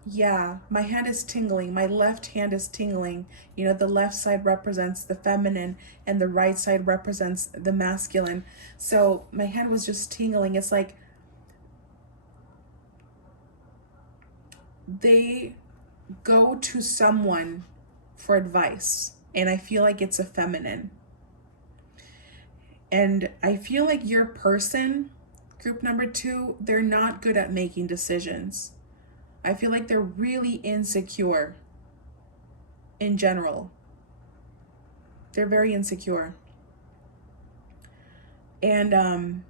Yeah, my hand is tingling. My left hand is tingling. You know, the left side represents the feminine and the right side represents the masculine. So my hand was just tingling. It's like they go to someone for advice, and I feel like it's a feminine. And I feel like your person, group number 2, they're not good at making decisions. I feel like they're really insecure in general. They're very insecure. And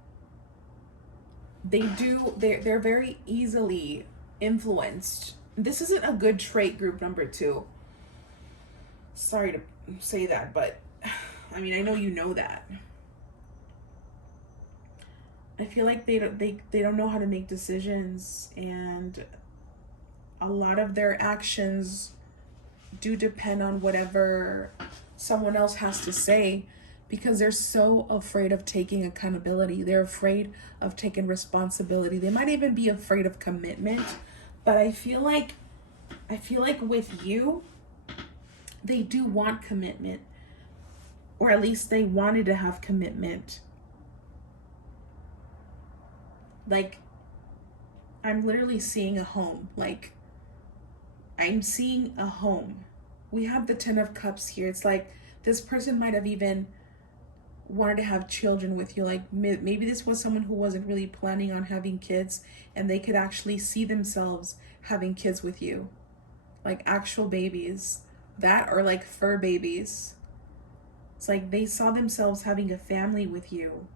they're very easily influenced. This isn't a good trait, group number 2. Sorry to say that, but I mean, I know you know that. I feel like they don't know how to make decisions, and a lot of their actions do depend on whatever someone else has to say, because they're so afraid of taking accountability. They're afraid of taking responsibility. They might even be afraid of commitment. But I feel like with you, they do want commitment, or at least they wanted to have commitment. Like, I'm literally seeing a home. Like, I'm seeing a home. We have the 10 of Cups here. It's like this person might have even wanted to have children with you. Like maybe this was someone who wasn't really planning on having kids, and they could actually see themselves having kids with you. Like actual babies. That, or like fur babies. It's like they saw themselves having a family with you.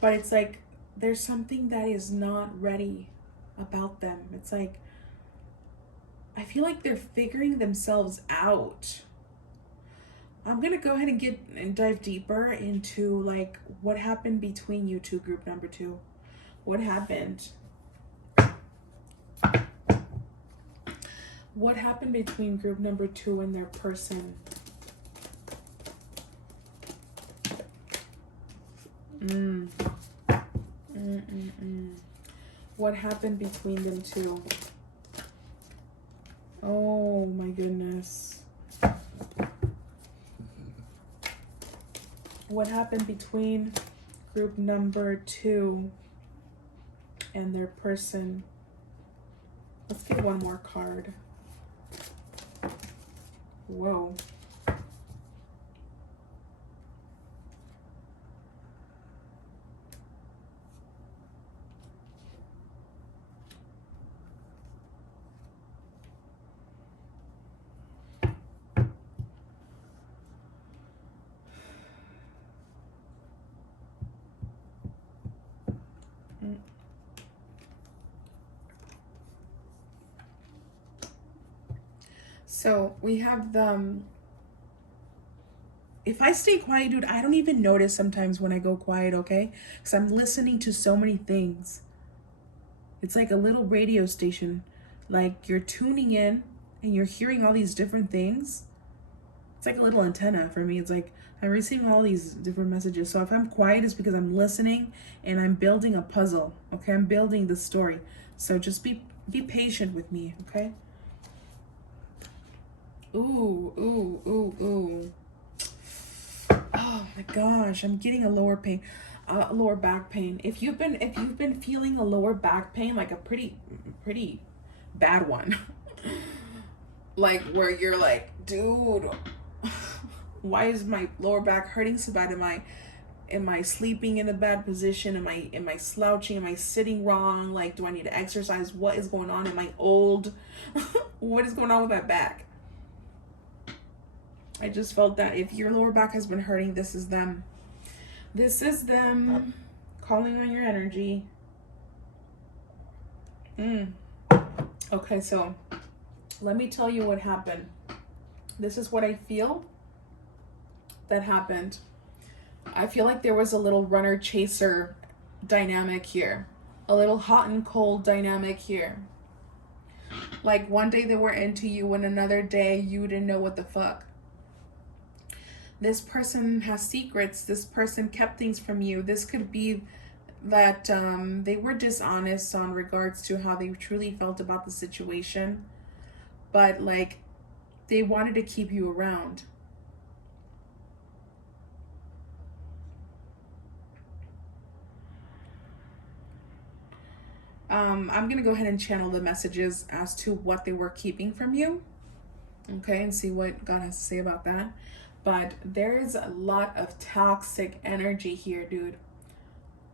But it's like there's something that is not ready about them. It's like I feel like they're figuring themselves out. I'm gonna go ahead and dive deeper into like what happened between you two, group number 2. What happened? What happened between group number 2 and their person? What happened between them two? Oh my goodness. What happened between group number 2 and their person? Let's get one more card. Whoa. So we have the if I stay quiet, dude, I don't even notice sometimes when I go quiet, okay? Because I'm listening to so many things. It's like a little radio station. Like you're tuning in and you're hearing all these different things. It's like a little antenna for me. It's like I'm receiving all these different messages. So if I'm quiet, it's because I'm listening and I'm building a puzzle, okay? I'm building the story. So just be patient with me, okay? Ooh, ooh, ooh, ooh. Oh my gosh, I'm getting a lower back pain. If you've been feeling a lower back pain, like a pretty bad one, like where you're like, dude, why is my lower back hurting so bad? Am I sleeping in a bad position? Am I slouching? Am I sitting wrong? Like, do I need to exercise? What is going on? Am I old? What is going on with that back? I just felt that if your lower back has been hurting, this is them. This is them calling on your energy. Okay, so let me tell you what happened. This is what I feel that happened. I feel like there was a little runner chaser dynamic here, a little hot and cold dynamic here. Like one day they were into you and another day you didn't know what the fuck. This person has secrets. This person kept things from you. This could be that they were dishonest on regards to how they truly felt about the situation. But like they wanted to keep you around. I'm going to go ahead and channel the messages as to what they were keeping from you. Okay, and see what God has to say about that. But there's a lot of toxic energy here, dude.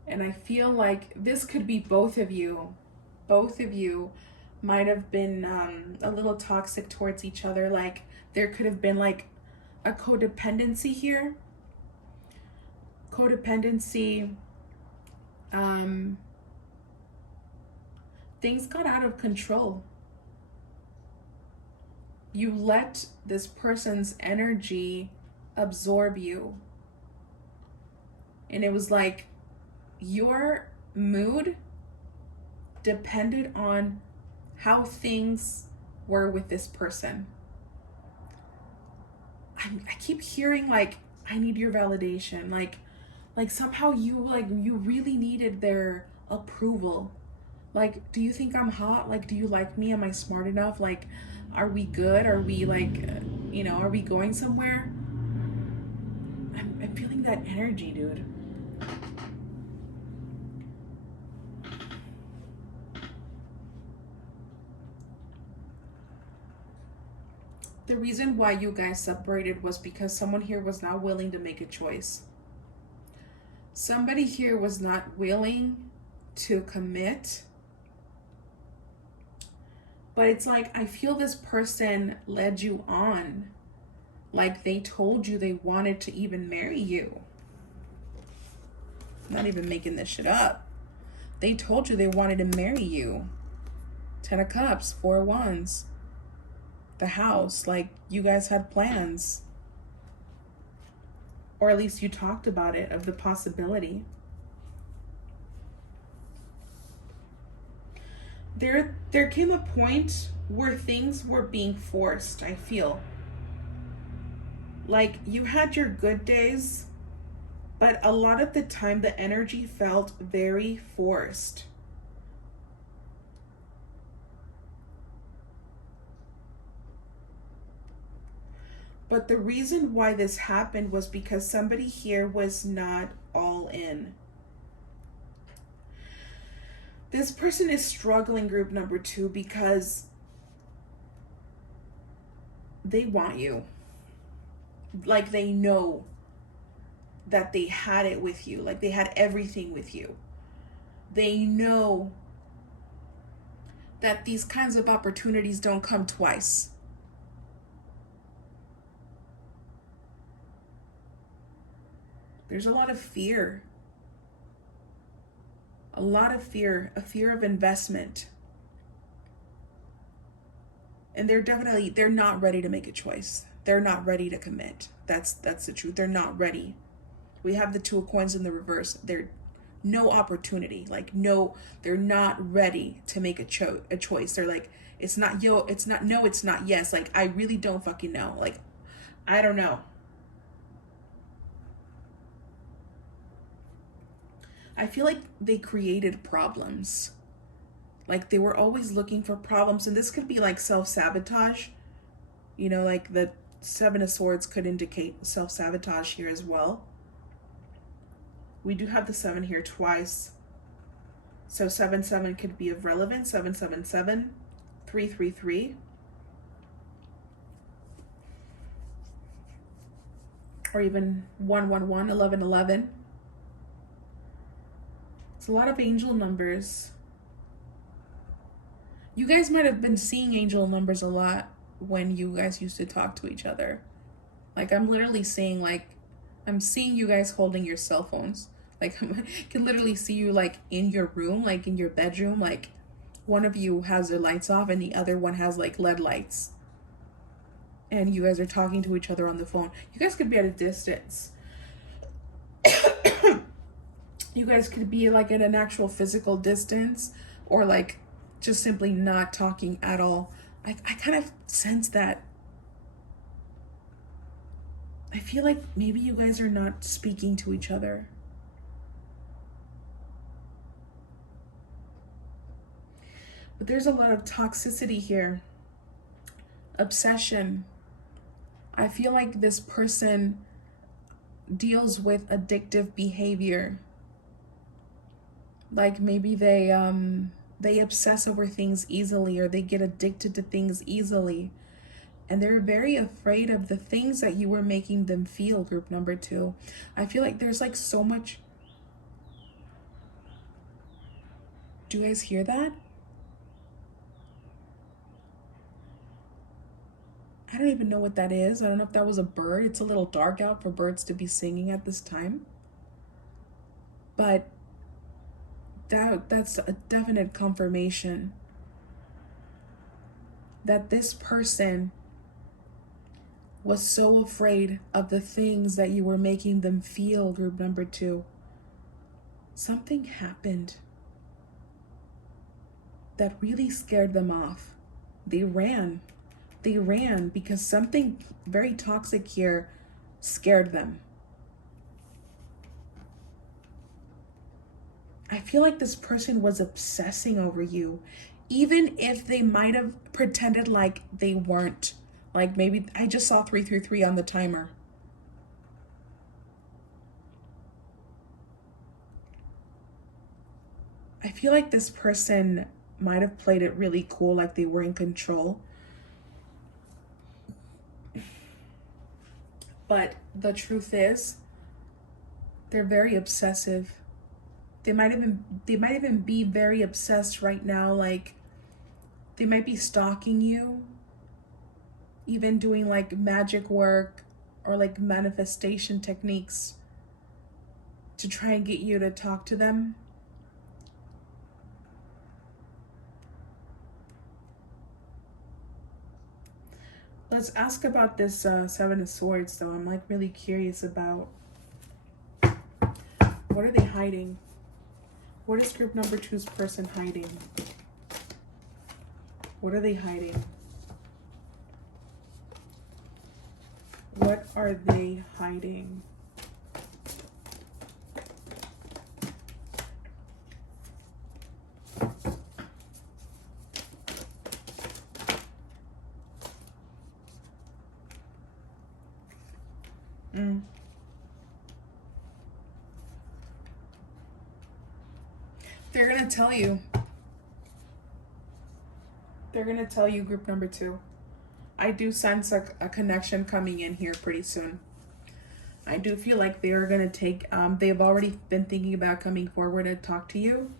And I feel like this could be both of you. Both of you might have been a little toxic towards each other. Like there could have been like a codependency here. Codependency. Things got out of control. You let this person's energy absorb you. And it was like your mood depended on how things were with this person. I keep hearing like, I need your validation. Like somehow you really needed their approval. Like, do you think I'm hot? Like, do you like me? Am I smart enough? Like, are we good? Are we like, are we going somewhere? I'm feeling that energy, dude. The reason why you guys separated was because someone here was not willing to make a choice. Somebody here was not willing to commit. But it's like, I feel this person led you on. Like they told you they wanted to even marry you. I'm not even making this shit up. They told you they wanted to marry you. 10 of Cups, 4 of Wands. The house, like you guys had plans. Or at least you talked about it, of the possibility. There came a point where things were being forced, I feel. Like you had your good days, but a lot of the time the energy felt very forced. But the reason why this happened was because somebody here was not all in. This person is struggling, group number 2, because they want you. Like they know that they had it with you. Like they had everything with you. They know that these kinds of opportunities don't come twice. There's a lot of fear. A lot of fear, a fear of investment. And they're not ready to make a choice. They're not ready to commit. That's the truth. They're not ready. We have the two of coins in the reverse. They're no opportunity. Like no, they're not ready to make a choice. They're like, it's not yo, it's not no, it's not yes. Like I really don't fucking know. Like I don't know. I feel like they created problems. Like they were always looking for problems, and this could be like self-sabotage. You know, like the Seven of Swords could indicate self-sabotage here as well. We do have the 7 here twice. So 7-7 could be of relevance. 7-7-7, 3-3-3. Or even 1-1-1, 11-11. It's a lot of angel numbers. You guys might have been seeing angel numbers a lot when you guys used to talk to each other. Like I'm literally seeing I'm seeing you guys holding your cell phones. Like I can literally see you like in your room, like in your bedroom, like one of you has the lights off and the other one has like LED lights. And you guys are talking to each other on the phone. You guys could be at a distance. You guys could be like at an actual physical distance, or like just simply not talking at all. I kind of sense that. I feel like maybe you guys are not speaking to each other. But there's a lot of toxicity here. Obsession. I feel like this person deals with addictive behavior. Like maybe they obsess over things easily, or they get addicted to things easily. And they're very afraid of the things that you were making them feel, group number 2. I feel like there's like so much. Do you guys hear that? I don't even know what that is. I don't know if that was a bird. It's a little dark out for birds to be singing at this time. But that's a definite confirmation that this person was so afraid of the things that you were making them feel, group number 2. Something happened that really scared them off. They ran. They ran because something very toxic here scared them. I feel like this person was obsessing over you, even if they might have pretended like they weren't. Like maybe I just saw 333 on the timer. I feel like this person might have played it really cool, like they were in control. But the truth is, they're very obsessive. They might even be very obsessed right now. Like they might be stalking you, even doing like magic work or like manifestation techniques to try and get you to talk to them. Let's ask about this 7 of Swords though. I'm like really curious about what are they hiding? What is group number 2's person hiding? What are they hiding? What are they hiding? They're gonna tell you. They're gonna tell you, group number 2. I do sense a connection coming in here pretty soon. I do feel like they are gonna take, they've already been thinking about coming forward to talk to you.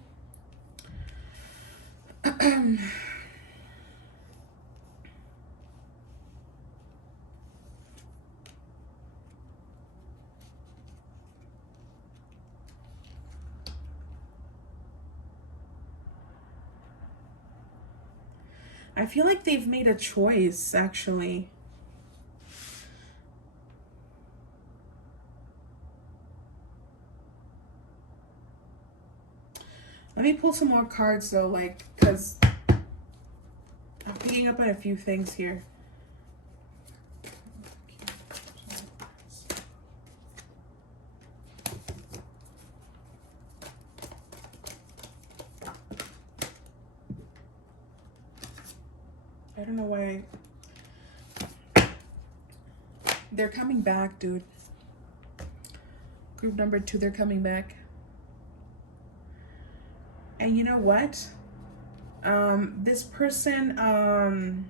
I feel like they've made a choice, actually. Let me pull some more cards though, like, because I'm picking up on a few things here. I don't know why. They're coming back, dude. Group number 2, they're coming back. And you know what? This person,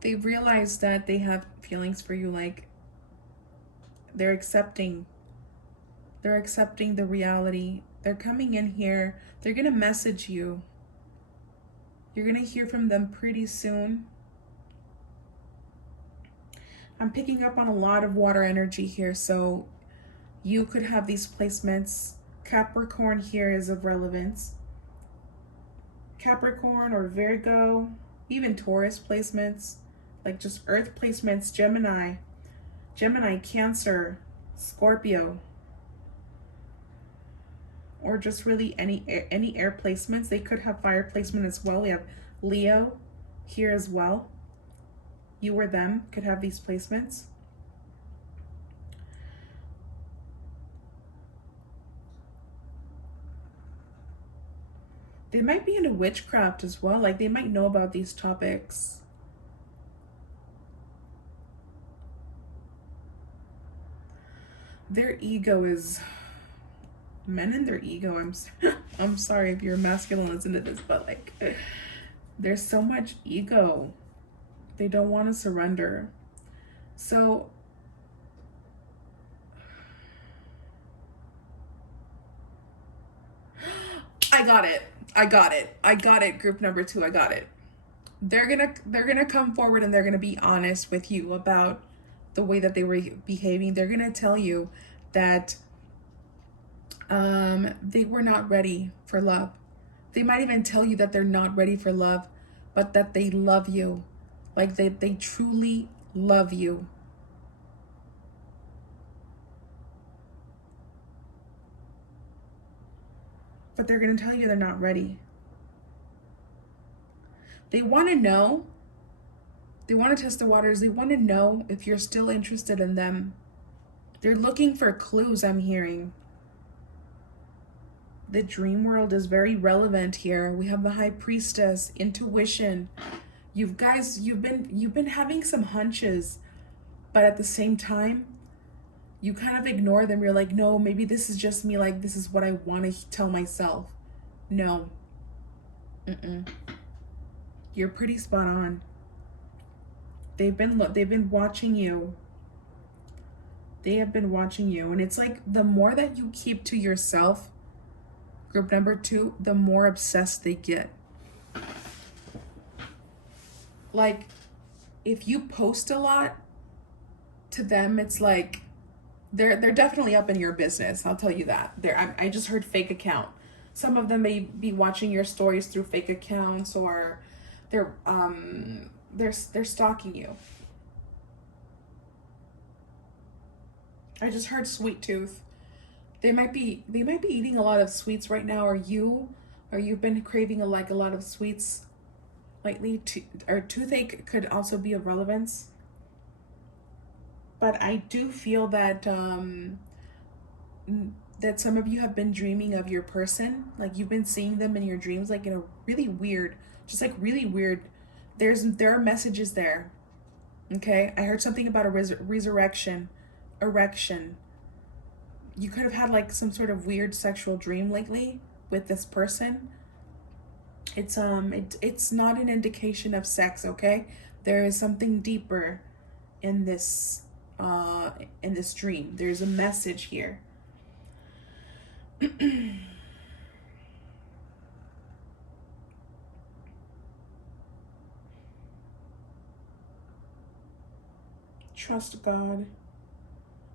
they realize that they have feelings for you. Like, they're accepting the reality. They're coming in here. They're gonna message you. You're gonna hear from them pretty soon. I'm picking up on a lot of water energy here, so you could have these placements. Capricorn here is of relevance. Capricorn or Virgo, even Taurus placements, like just Earth placements, Gemini, Cancer, Scorpio, or just really any air placements. They could have fire placement as well. We have Leo here as well. You or them could have these placements. They might be into witchcraft as well. Like, they might know about these topics. Their ego is, men and their ego. I'm sorry if you're masculine listen to this, but like, there's so much ego. They don't want to surrender. So I got it. Group number 2, I got it. They're gonna come forward and they're gonna be honest with you about the way that they were behaving. They're gonna tell you that they were not ready for love. They might even tell you that they're not ready for love, but that they love you. Like, they truly love you. But they're going to tell you they're not ready. They want to know. They want to test the waters. They want to know if you're still interested in them. They're looking for clues, I'm hearing. The dream world is very relevant here. We have the High Priestess, intuition. You've been having some hunches, but at the same time, you kind of ignore them. You're like, no, maybe this is just me. Like, this is what I want to tell myself. No. You're pretty spot on. They've been watching you. They have been watching you. And it's like, the more that you keep to yourself, group number 2, the more obsessed they get. Like, if you post a lot, to them, it's like, they're definitely up in your business. I'll tell you that. I just heard fake account. Some of them may be watching your stories through fake accounts, or they're stalking you. I just heard sweet tooth. They might be eating a lot of sweets right now, or you've been craving a lot of sweets lately. Or toothache could also be of relevance. But I do feel that that some of you have been dreaming of your person. Like, you've been seeing them in your dreams, like in a really weird, really weird. There are messages there. Okay, I heard something about a resurrection, erection. You could have had like some sort of weird sexual dream lately with this person. It's not an indication of sex. Okay, there is something deeper in this dream. There's a message here. Trust God.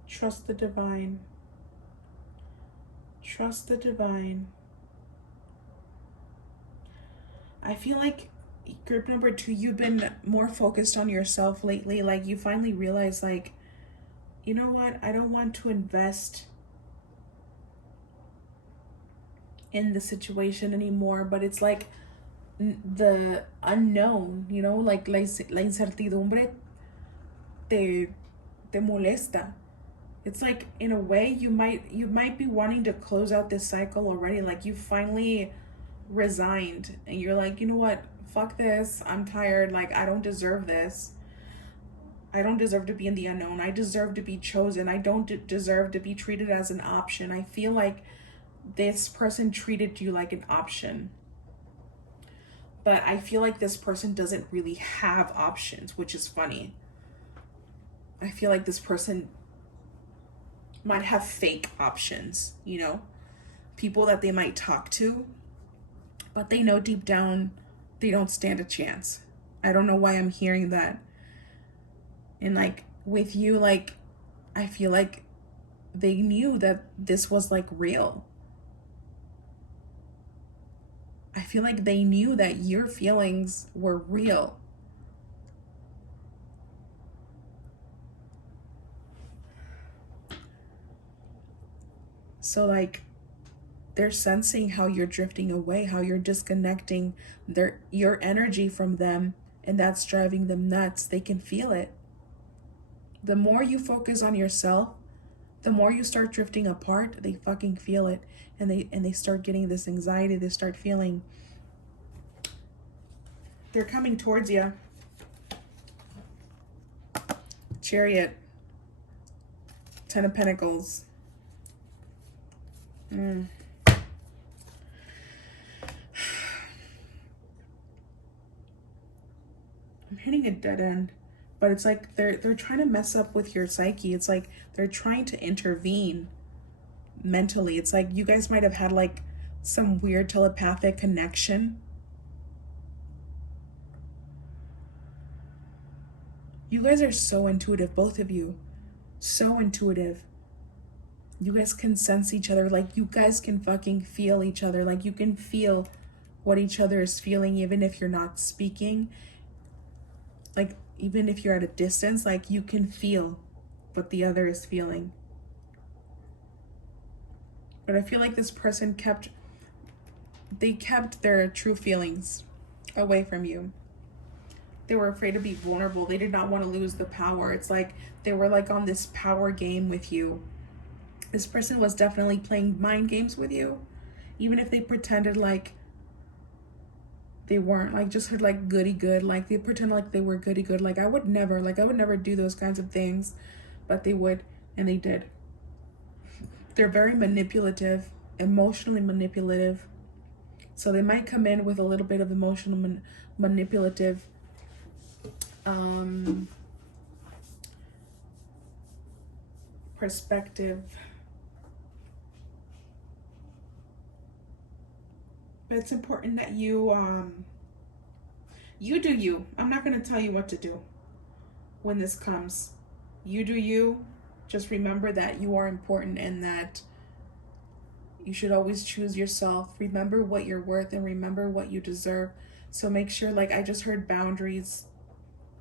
Trust the divine. Trust the divine. I feel like group number 2, you've been more focused on yourself lately. Like you finally realize, like, you know what, I don't want to invest in the situation anymore. But it's like the unknown, you know, like la incertidumbre te molesta. It's like, in a way, you might be wanting to close out this cycle already. Like you finally resigned and you're like, you know what, fuck this, I'm tired, like I don't deserve this. I don't deserve to be in the unknown. I deserve to be chosen. I don't deserve to be treated as an option. I feel like this person treated you like an option, but I feel like this person doesn't really have options, which is funny. I feel like this person might have fake options, you know, people that they might talk to, but they know deep down they don't stand a chance. I don't know why I'm hearing that. And like with you, like I feel like they knew that this was like real. I feel like they knew that your feelings were real. So like they're sensing how you're drifting away, how you're disconnecting your energy from them, and that's driving them nuts. They can feel it. The more you focus on yourself, the more you start drifting apart. They fucking feel it, and they start getting this anxiety. They start feeling they're coming towards you. Chariot, 10 of Pentacles. I'm hitting a dead end, but it's like they're trying to mess up with your psyche. It's like they're trying to intervene mentally. It's like you guys might have had like some weird telepathic connection. You guys are so intuitive, both of you. So intuitive. You guys can sense each other. Like you guys can fucking feel each other. Like you can feel what each other is feeling, even if you're not speaking. Like even if you're at a distance, like you can feel what the other is feeling. But I feel like this person kept their true feelings away from you. They were afraid to be vulnerable. They did not want to lose the power. It's like they were like on this power game with you. This person was definitely playing mind games with you, even if they pretended like they weren't, like just had like goody good, like they pretend like they were goody good. Like I would never do those kinds of things, but they would, and they did. They're very manipulative, emotionally manipulative. So they might come in with a little bit of emotional manipulative perspective. But it's important that you do you. I'm not going to tell you what to do when this comes. You do you. Just remember that you are important and that you should always choose yourself. Remember what you're worth and remember what you deserve. So make sure, like I just heard, boundaries.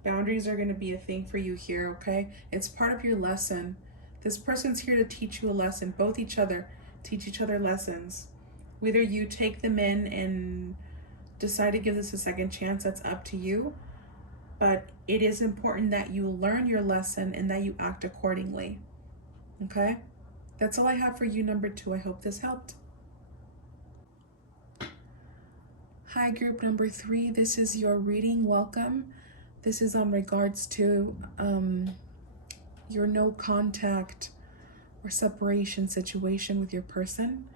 Boundaries are going to be a thing for you here, okay? It's part of your lesson. This person's here to teach you a lesson. Both each other. Teach each other lessons. Whether you take them in and decide to give this a second chance, that's up to you. But it is important that you learn your lesson and that you act accordingly. Okay? That's all I have for you, number 2. I hope this helped. Hi, group number 3. This is your reading. Welcome. This is on regards to your no contact or separation situation with your person.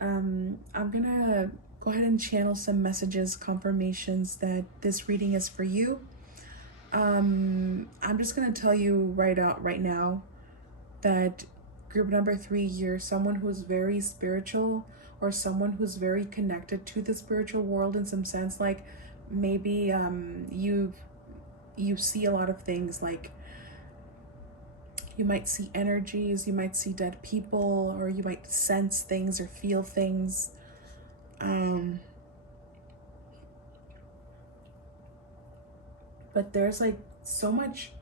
I'm gonna go ahead and channel some messages, confirmations that this reading is for you. I'm just gonna tell you right now that group number 3, you're someone who's very spiritual, or someone who's very connected to the spiritual world in some sense. Like maybe you see a lot of things, like you might see energies, you might see dead people, or you might sense things or feel things. but there's like so much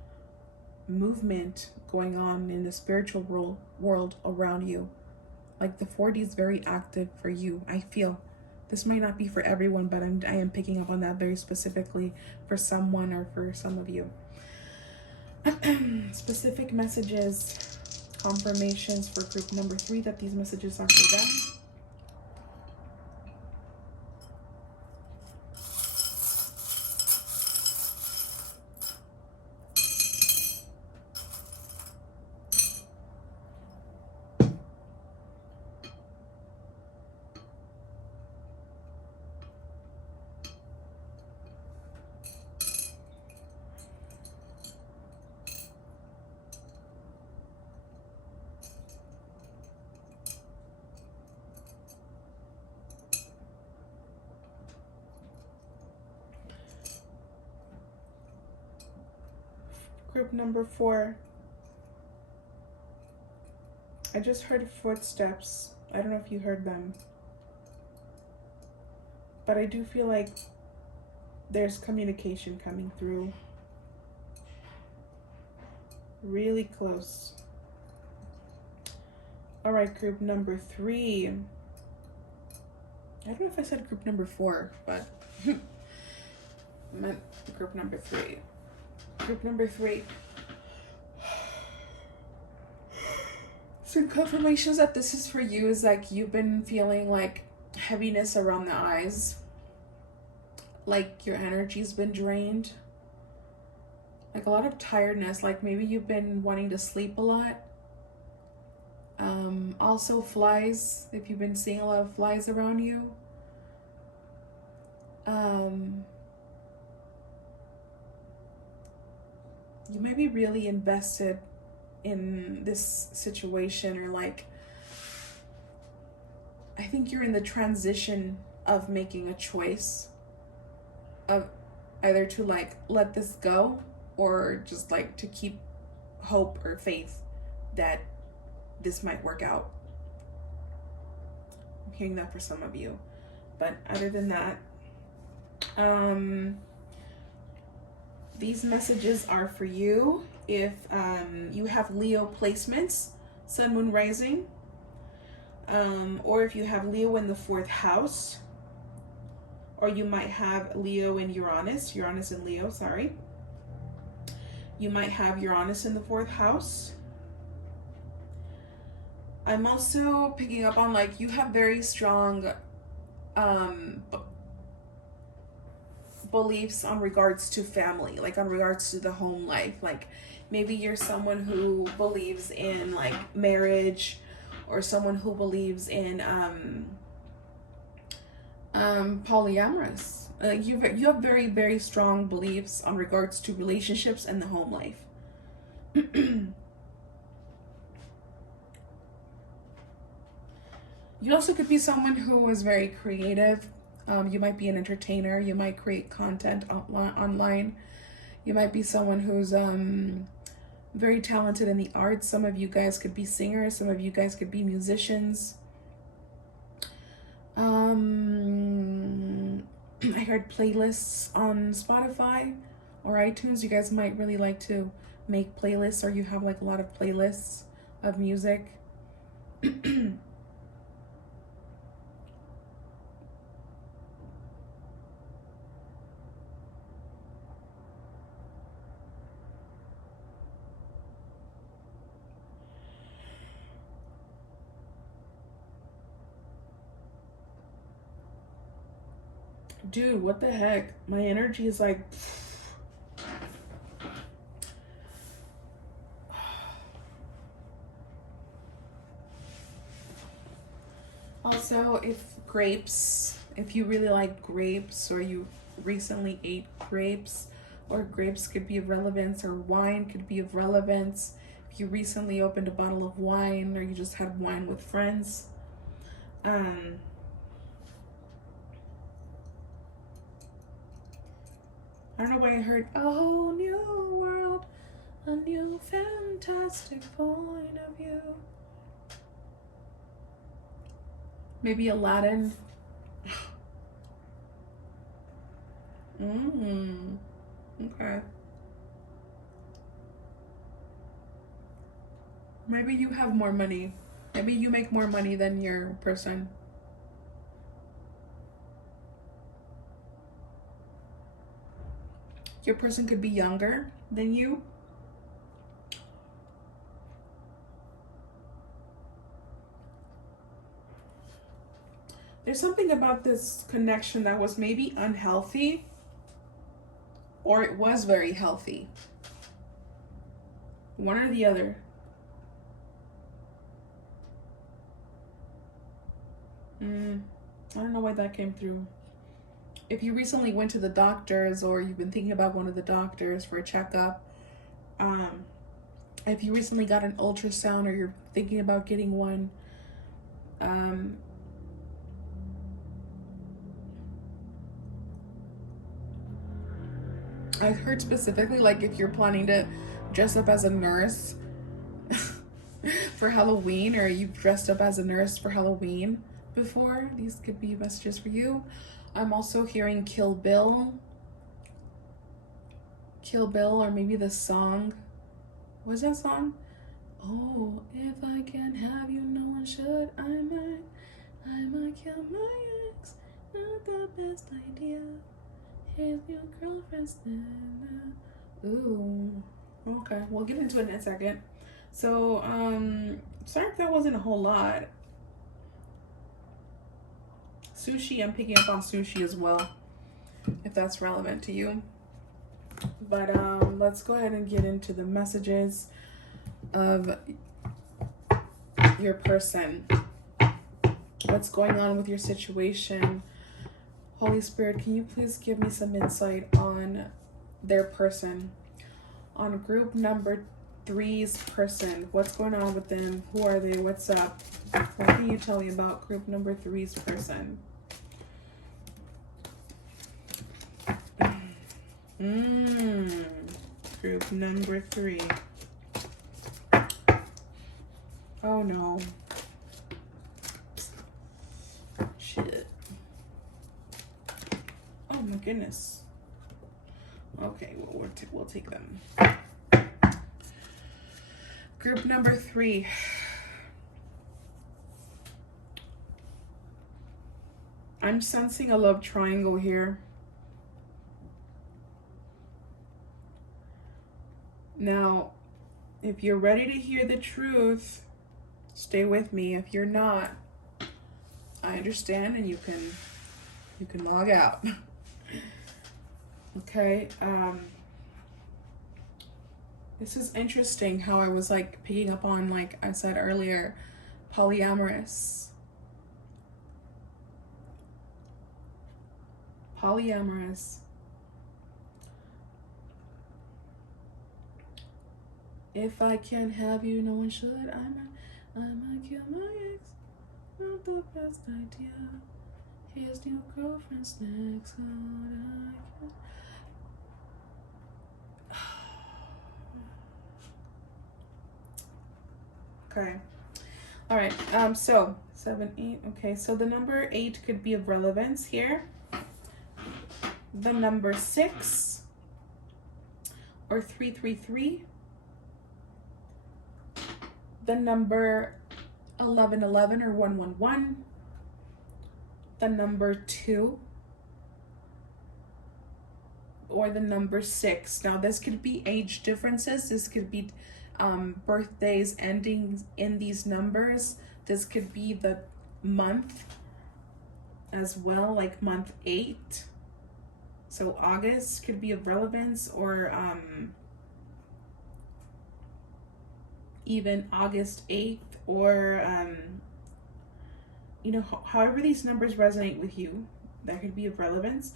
movement going on in the spiritual world around you. Like the 4D is very active for you. I feel this might not be for everyone, but I am picking up on that very specifically for someone or for some of you. Specific messages, confirmations for group number 3 that these messages are for them. Group number 4. I just heard footsteps. I don't know if you heard them. But I do feel like there's communication coming through. Really close. All right, group number 3. I don't know if I said group number 4, but meant group number 3. Group number 3. Some confirmations that this is for you is like you've been feeling like heaviness around the eyes. Like your energy's been drained. Like a lot of tiredness. Like maybe you've been wanting to sleep a lot. Also flies. If you've been seeing a lot of flies around you. You might be really invested in this situation, or like I think you're in the transition of making a choice of either to like let this go or just like to keep hope or faith that this might work out. I'm hearing that for some of you, but other than that, these messages are for you if you have Leo placements, Sun, Moon, Rising, or if you have Leo in the 4th house, or you might have Leo and Uranus and Leo, sorry. You might have Uranus in the 4th house. I'm also picking up on like you have very strong beliefs on regards to family, like on regards to the home life. Like maybe you're someone who believes in like marriage, or someone who believes in polyamorous. You have very, very strong beliefs on regards to relationships and the home life. You also could be someone who is very creative. You might be an entertainer. You might create content online. You might be someone who's very talented in the arts. Some of you guys could be singers. Some of you guys could be musicians. I heard playlists on Spotify or iTunes. You guys might really like to make playlists, or you have like a lot of playlists of music. Dude, what the heck? My energy is like... Also, if you really like grapes, or you recently ate grapes, or grapes could be of relevance, or wine could be of relevance. If you recently opened a bottle of wine, or you just had wine with friends. I don't know why I heard a whole new world, a new fantastic point of view. Maybe Aladdin. Okay. Maybe you have more money. Maybe you make more money than your person. Your person could be younger than you. There's something about this connection that was maybe unhealthy, or it was very healthy. One or the other. I don't know why that came through. If you recently went to the doctors, or you've been thinking about going to the doctors for a checkup, if you recently got an ultrasound or you're thinking about getting one, I heard specifically, like, if you're planning to dress up as a nurse for Halloween, or you've dressed up as a nurse for Halloween before, these could be messages for you. I'm also hearing Kill Bill. Kill Bill, or maybe the song. What's that song? Oh, if I can't have you, no one should. I might kill my ex. Not the best idea. His new girlfriend's then. Ooh. Okay, we'll get into it in a second. So, sorry if that wasn't a whole lot. Sushi, I'm picking up on sushi as well, if that's relevant to you. But let's go ahead and get into the messages of your person. What's going on with your situation? Holy Spirit, can you please give me some insight on their person? On group number 3's person. What's going on with them? Who are they? What's up? What can you tell me about group number 3's person? Group number 3. Oh no. Shit. Oh my goodness. Okay, well, we'll take them. Group number 3. I'm sensing a love triangle here. Now, if you're ready to hear the truth, stay with me. If you're not, I understand, and you can log out. Okay. This is interesting how I was like picking up on, like I said earlier, polyamorous. Polyamorous. If I can't have you, no one should. I might kill my ex. Not the best idea. His new girlfriend's next. Okay. All right. So 7, 8. Okay. So the number 8 could be of relevance here. The number 6 or 333. The number 1111 or 111. The number 2 or the number 6. Now this could be age differences. This could be birthdays ending in these numbers. This could be the month as well, like month 8. So August could be of relevance, or even August 8th, or you know, however these numbers resonate with you, that could be of relevance.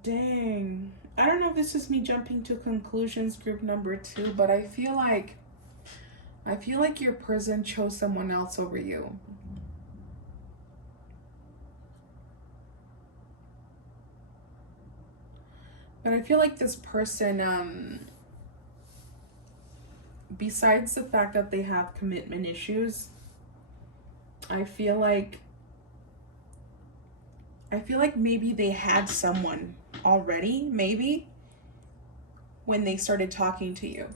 Dang. I don't know if this is me jumping to conclusions, group number 2, but I feel like your person chose someone else over you. But I feel like this person, besides the fact that they have commitment issues, I feel like maybe they had someone already, maybe, when they started talking to you.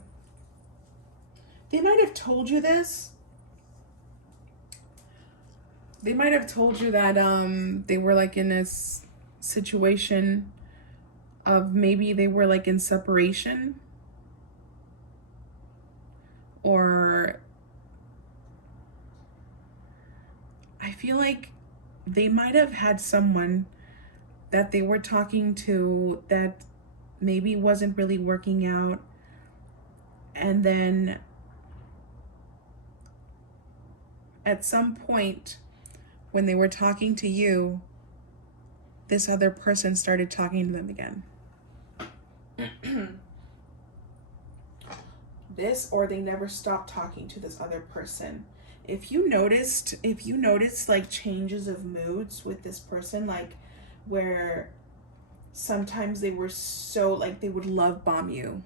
They might have told you this. They might have told you that they were like in this situation of maybe they were like in separation, or I feel like they might have had someone that they were talking to that maybe wasn't really working out, and then at some point when they were talking to you, this other person started talking to them again. This, or they never stopped talking to this other person. If you noticed like changes of moods with this person, like where sometimes they were so like they would love bomb you,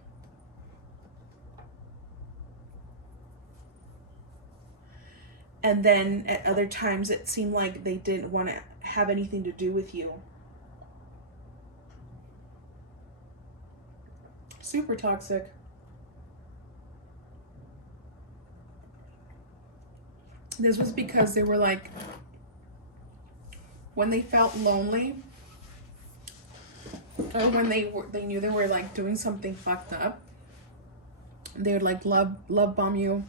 and then at other times it seemed like they didn't want to have anything to do with you. Super toxic. This was because they were like, when they felt lonely, or when they knew they were like doing something fucked up, they would like love bomb you.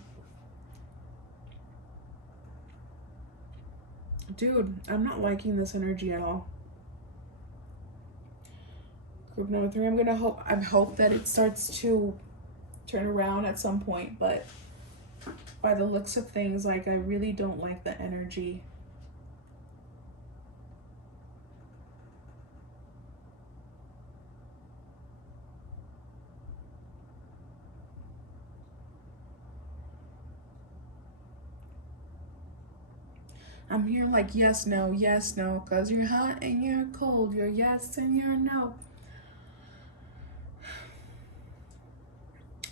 Dude, I'm not liking this energy at all. Group number 3, I hope that it starts to turn around at some point, but by the looks of things, like I really don't like the energy. I'm here like yes, no, because you're hot and you're cold. You're yes and you're no.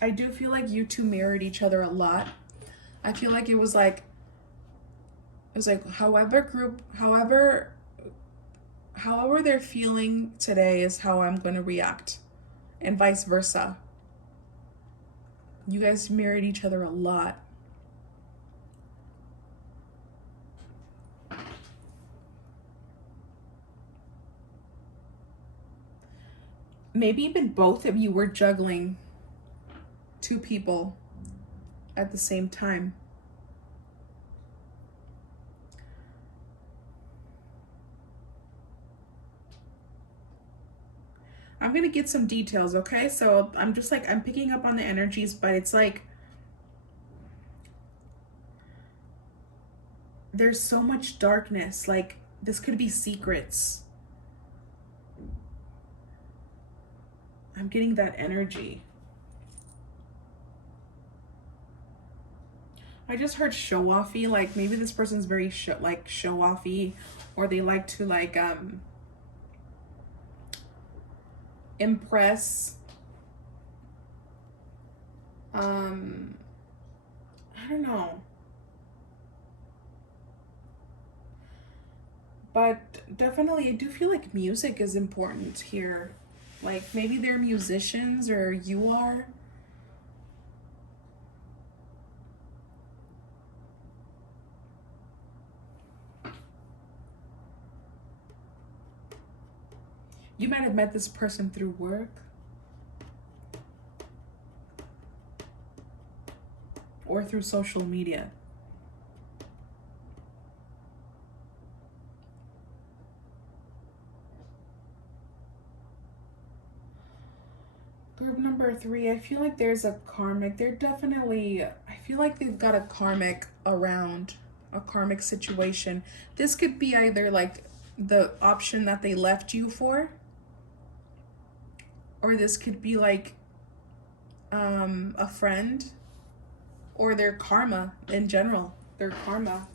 I do feel like you two mirrored each other a lot. I feel like it was like however they're feeling today is how I'm going to react, and vice versa. You guys mirrored each other a lot. Maybe even both of you were juggling 2 people at the same time. I'm gonna get some details, okay? So I'm just like, I'm picking up on the energies, but it's like there's so much darkness. Like this could be secrets. I'm getting that energy. I just heard show-offy, like maybe this person's very show-offy, or they like to like impress. I don't know. But definitely I do feel like music is important here. Like maybe they're musicians, or you are. You might have met this person through work, or through social media. Group number 3, I feel like there's a karmic. I feel like they've got a karmic around, a karmic situation. This could be either like the option that they left you for, or this could be like a friend, or their karma in general, their karma.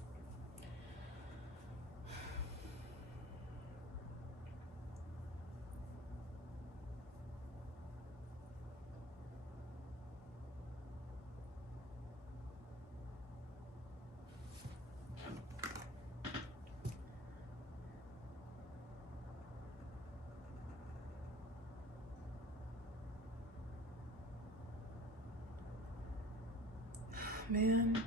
Man.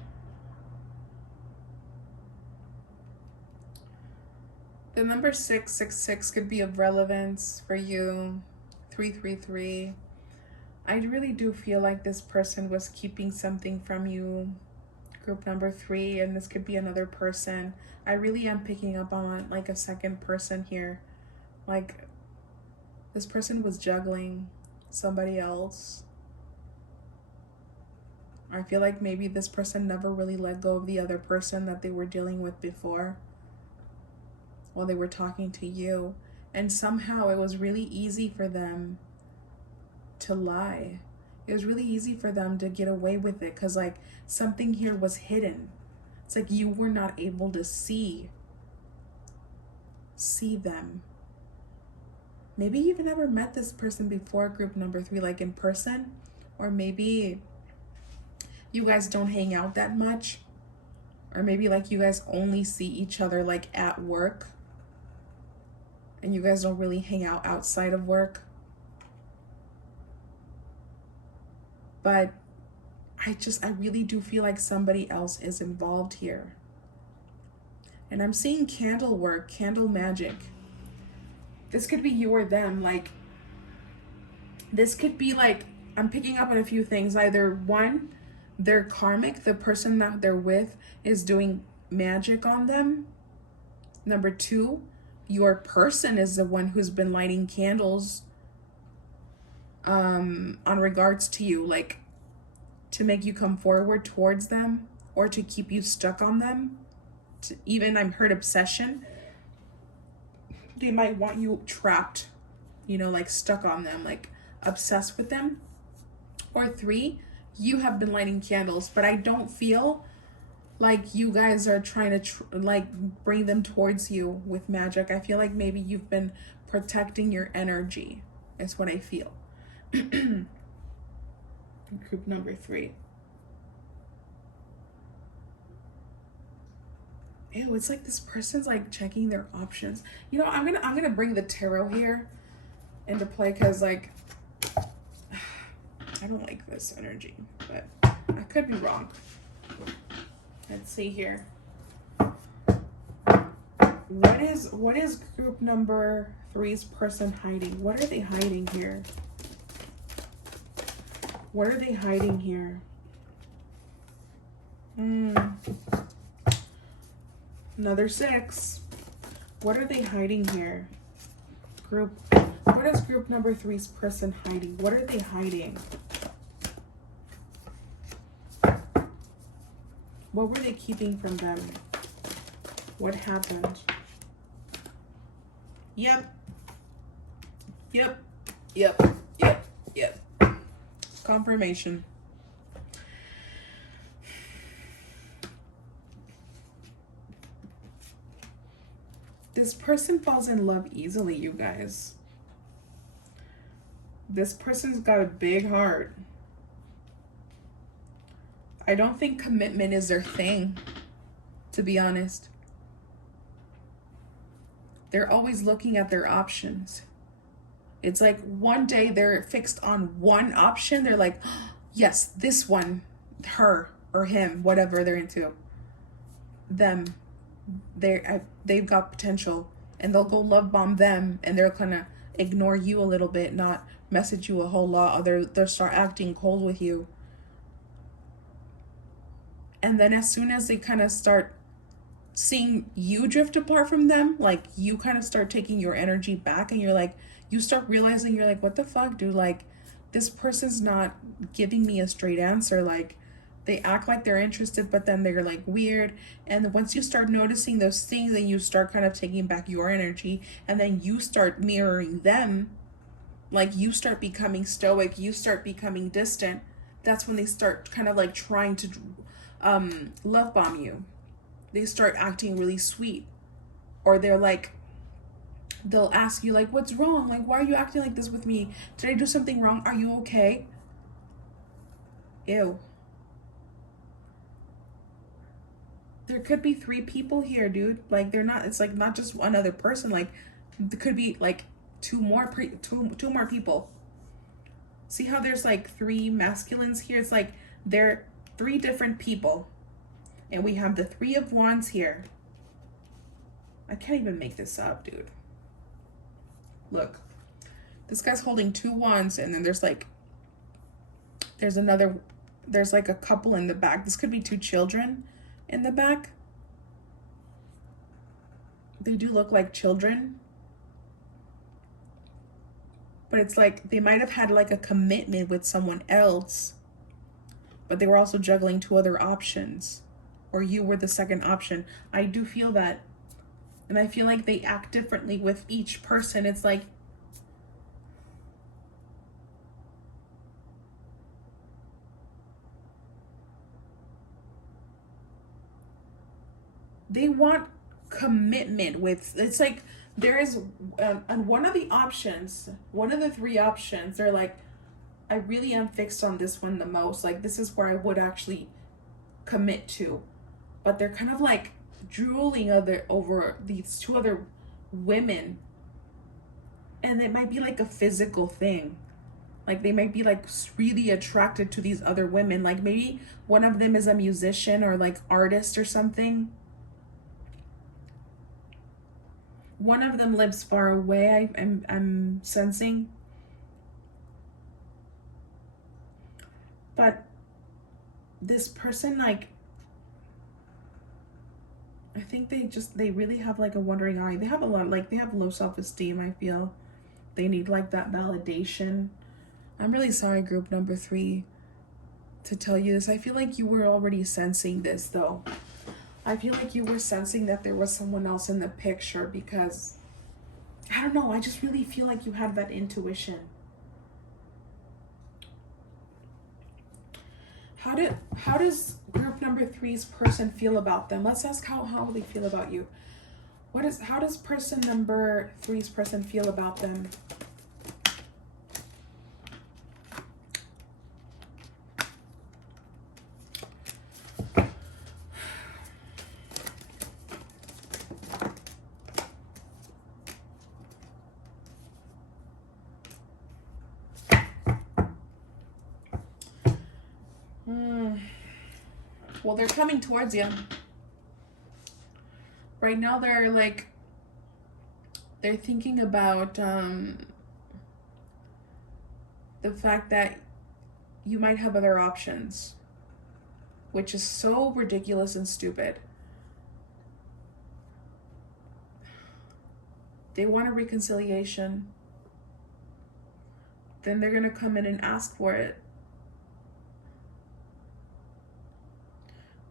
The number 666 could be of relevance for you. 333. I really do feel like this person was keeping something from you. Group number 3, and this could be another person. I really am picking up on like a second person here. Like this person was juggling somebody else. I feel like maybe this person never really let go of the other person that they were dealing with before while they were talking to you. And somehow it was really easy for them to lie. It was really easy for them to get away with it because like something here was hidden. It's like you were not able to see them. Maybe you've never met this person before, group number 3, like in person, or maybe you guys don't hang out that much, or maybe like you guys only see each other like at work and you guys don't really hang out outside of work. But I really do feel like somebody else is involved here. And I'm seeing candle work, candle magic. This could be you or them. Like, this could be like, I'm picking up on a few things. Either one, they're karmic, the person that they're with is doing magic on them. Number 2, your person is the one who's been lighting candles on regards to you, like to make you come forward towards them or to keep you stuck on them. Even I've heard obsession. They might want you trapped, you know, like stuck on them, like obsessed with them. Or 3, you have been lighting candles, but I don't feel like you guys are trying to like bring them towards you with magic. I feel like maybe you've been protecting your energy is what I feel. Group number 3. Ew, it's like this person's like checking their options. You know, I'm gonna bring the tarot here into play because like I don't like this energy, but I could be wrong. Let's see here. What is group number 3's person hiding? What are they hiding here? What are they hiding here? Another 6. What are they hiding here? What is group number 3's person hiding? What are they hiding? What were they keeping from them? What happened? Yep. Confirmation. This person falls in love easily, you guys. This person's got a big heart. I don't think commitment is their thing, to be honest. They're always looking at their options. It's like one day they're fixed on one option. They're like, oh, yes, this one, her or him, whatever they're into. Them, they've got potential, and they'll go love bomb them, and they're gonna ignore you a little bit, not message you a whole lot, or they'll start acting cold with you. And then as soon as they kind of start seeing you drift apart from them, like you kind of start taking your energy back, and you're like, you start realizing, you're like, what the fuck, dude? Like, this person's not giving me a straight answer. Like, they act like they're interested, but then they're like weird. And once you start noticing those things, then you start kind of taking back your energy, and then you start mirroring them. Like, you start becoming stoic, you start becoming distant. That's when they start kind of like trying to love bomb you. They start acting really sweet, or they're like, they'll ask you like, what's wrong? Like, why are you acting like this with me? Did I do something wrong? Are you okay? Ew. There could be 3 people here, dude. Like, they're not, it's like not just one other person. Like, there could be like two more people. See how there's like 3 masculines here? It's like they're three different people. And we have the Three of Wands here. I can't even make this up, dude. Look. This guy's holding two wands, and then there's like a couple in the back. This could be two children in the back. They do look like children. But it's like they might have had like a commitment with someone else, but they were also juggling two other options. Or you were the second option. I do feel that. And I feel like they act differently with each person. It's like, they want commitment with, it's like there is, and one of the options, one of the three options, they're like, I really am fixed on this one the most. Like, this is where I would actually commit to. But they're kind of like drooling over these two other women. And it might be like a physical thing. Like, they might be like really attracted to these other women. Like, maybe one of them is a musician or like artist or something. One of them lives far away, I'm sensing. But this person, like, I think they really have like a wandering eye. They have a lot, like, they have low self-esteem, I feel. They need like that validation. I'm really sorry, group number 3, to tell you this. I feel like you were already sensing this, though. I feel like you were sensing that there was someone else in the picture, because, I don't know, I just really feel like you had that intuition. How does group number 3's person feel about them? Let's ask how they feel about you. How does person number 3's person feel about them? Well, they're coming towards you. Right now, they're thinking about the fact that you might have other options, which is so ridiculous and stupid. They want a reconciliation. Then they're going to come in and ask for it.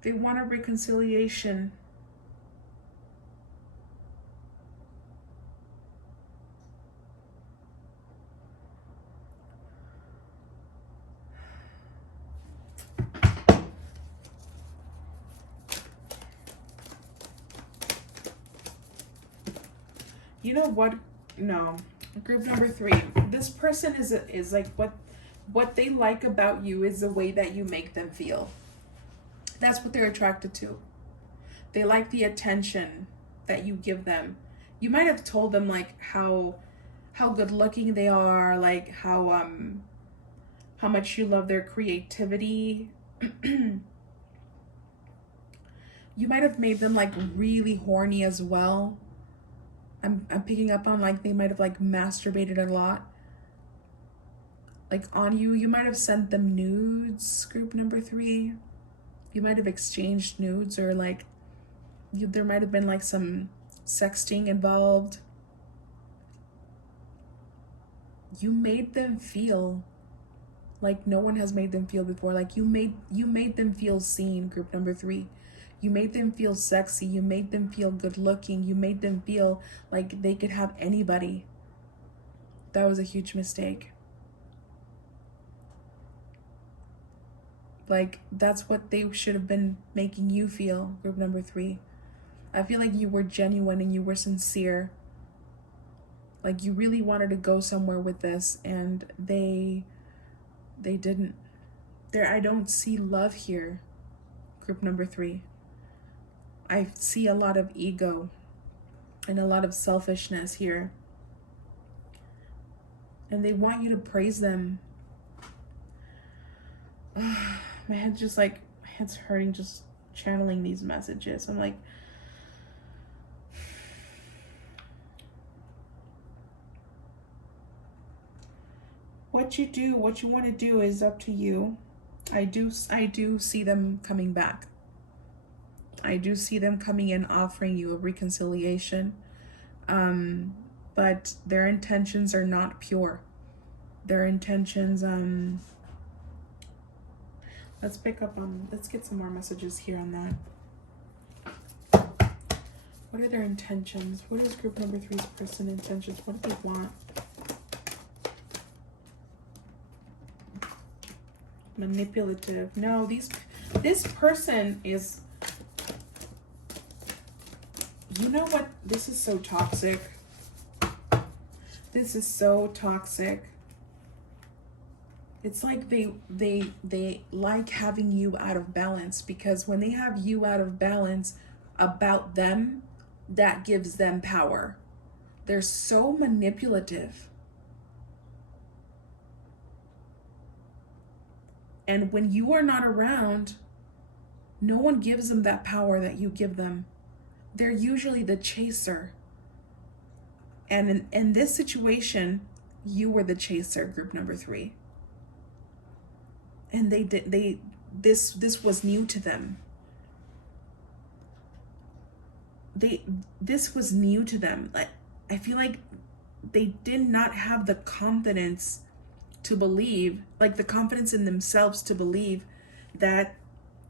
They want a reconciliation. You know what? No. Group number 3. This person is like, what they like about you is the way that you make them feel. That's what they're attracted to. They like the attention that you give them. You might have told them like how good looking they are, like how much you love their creativity. You might have made them like really horny as well. I'm picking up on like they might have like masturbated a lot. Like on you. You might have sent them nudes, group number 3. You might have exchanged nudes, or like there might have been like some sexting involved. You made them feel like no one has made them feel before. Like you made them feel seen, group number 3. You made them feel sexy. You made them feel good looking. You made them feel like they could have anybody. That was a huge mistake. Like, that's what they should have been making you feel, group number 3. I feel like you were genuine and you were sincere. Like, you really wanted to go somewhere with this, and they didn't. I don't see love here, group number 3. I see a lot of ego and a lot of selfishness here. And they want you to praise them. My head's just like, it's hurting just channeling these messages. I'm like, what you want to do is up to you. I do see them coming back. I do see them coming in offering you a reconciliation. But their intentions are not pure. Their intentions, let's pick up on, let's get some more messages here on that. What are their intentions? What is group number 3's person intentions? What do they want? Manipulative. No, this person is, you know what? This is so toxic. This is so toxic. It's like they like having you out of balance, because when they have you out of balance about them, that gives them power. They're so manipulative. And when you are not around, no one gives them that power that you give them. They're usually the chaser. And in this situation, you were the chaser, group number 3. And this was new to them. This was new to them. Like, I feel like they did not have the confidence to believe, like the confidence in themselves to believe that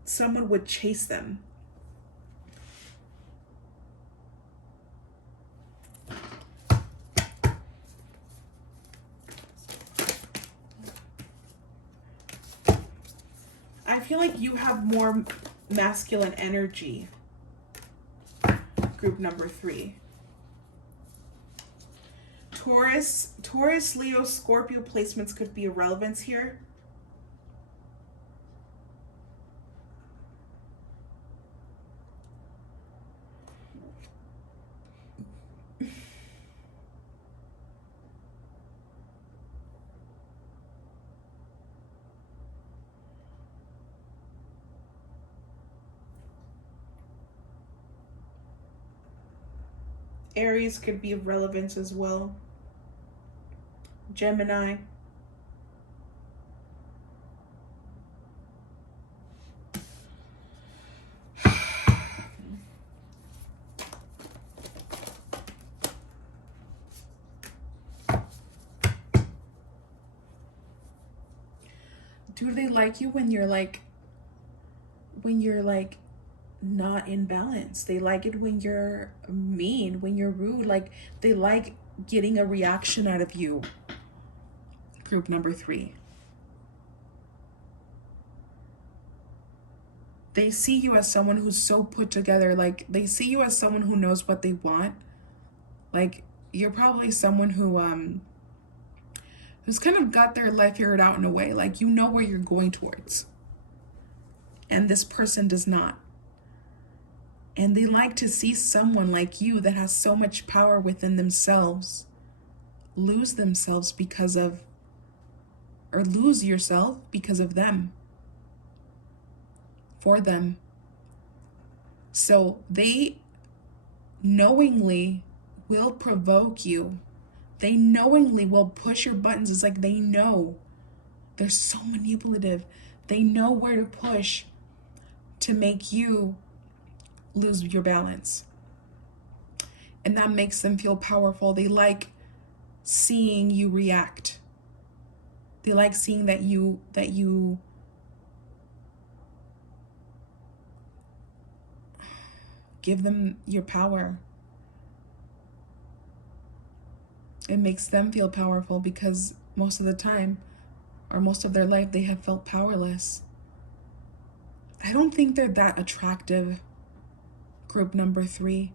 someone would chase them. I feel like you have more masculine energy, group number 3. Taurus, Leo, Scorpio placements could be irrelevance here. Aries could be of relevance as well. Gemini. Do they like you when you're like not in balance? They like it when you're mean, when you're rude. Like, they like getting a reaction out of you, group number 3. They see you as someone who's so put together. Like, they see you as someone who knows what they want. Like, you're probably someone who's kind of got their life figured out in a way. Like, you know where you're going towards. And this person does not. And they like to see someone like you that has so much power within themselves lose themselves because of, or lose yourself because of them, for them. So they knowingly will provoke you. They knowingly will push your buttons. It's like they know. They're so manipulative. They know where to push to make you lose your balance. And that makes them feel powerful. They like seeing you react. They like seeing that you give them your power. It makes them feel powerful because most of the time, or most of their life, they have felt powerless. I don't think they're that attractive, group number 3.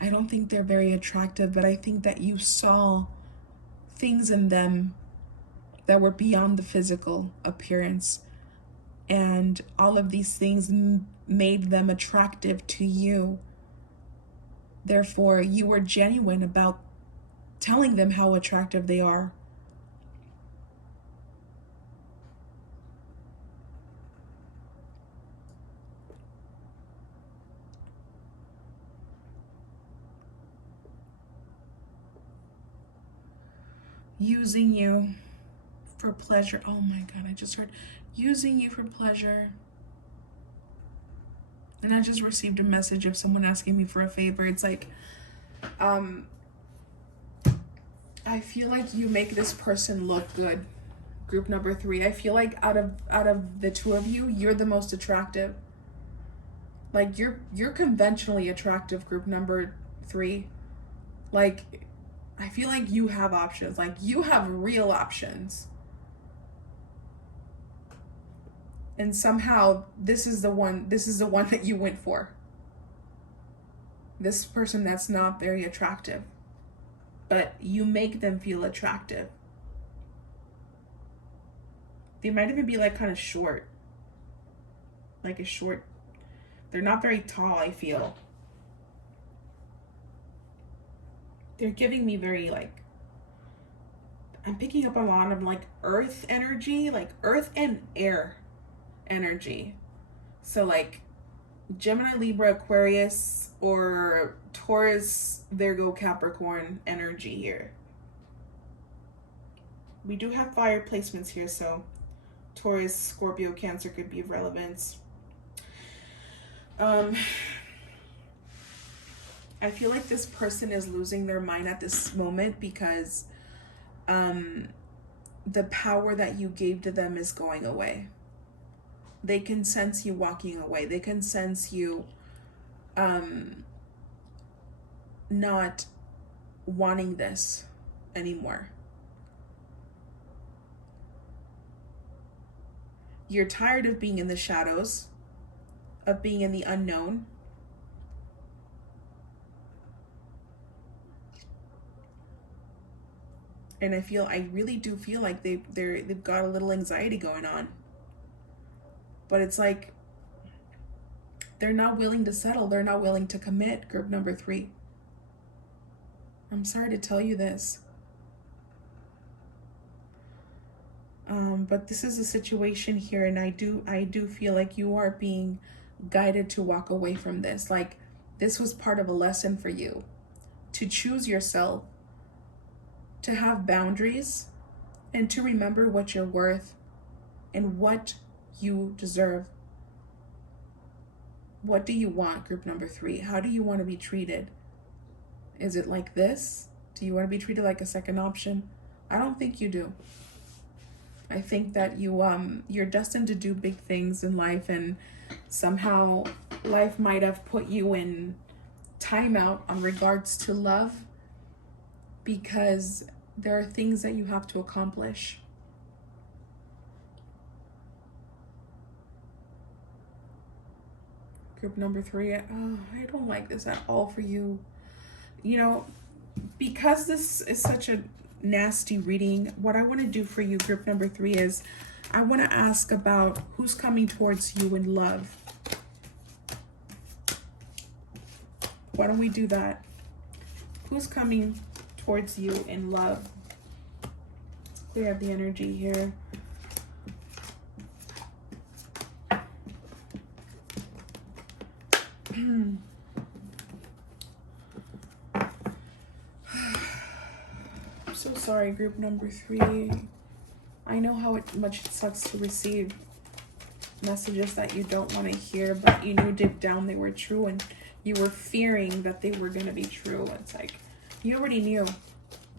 I don't think they're very attractive, but I think that you saw things in them that were beyond the physical appearance. And all of these things made them attractive to you. Therefore, you were genuine about telling them how attractive they are. using you for pleasure. Oh my God, I just heard using you for pleasure. And I just received a message of someone asking me for a favor. It's like, I feel like you make this person look good. Group number 3. I feel like out of the two of you, you're the most attractive. Like you're conventionally attractive, group number 3. Like I feel like you have options. Like you have real options. And somehow this is the one that you went for. This person that's not very attractive, but you make them feel attractive. They might even be like kind of short. Like a short, they're not very tall, I feel. They're giving me very like, I'm picking up a lot of like earth energy, like earth and air energy. So like Gemini, Libra, Aquarius, or Taurus, Virgo, Capricorn energy here. We do have fire placements here, so Taurus, Scorpio, Cancer could be of relevance. I feel like this person is losing their mind at this moment because the power that you gave to them is going away. They can sense you walking away. They can sense you not wanting this anymore. You're tired of being in the shadows, of being in the unknown. And I really do feel like they've got a little anxiety going on. But it's like they're not willing to settle. They're not willing to commit, group number 3. I'm sorry to tell you this. But this is a situation here, and I do feel like you are being guided to walk away from this. Like this was part of a lesson for you, to choose yourself, to have boundaries, and to remember what you're worth and what you deserve. What do you want, group number 3? How do you want to be treated? Is it like this? Do you want to be treated like a second option? I don't think you do. I think that you're destined to do big things in life, and somehow life might have put you in timeout on regards to love because there are things that you have to accomplish. Group number 3, I don't like this at all for you. You know, because this is such a nasty reading, what I want to do for you, group number 3, is I want to ask about who's coming towards you in love. Why don't we do that? Who's coming towards you in love? Let's clear up the energy here. I'm so sorry, group number 3. I know how much it sucks to receive messages that you don't want to hear, but you knew deep down they were true, and you were fearing that they were going to be true. It's like you already knew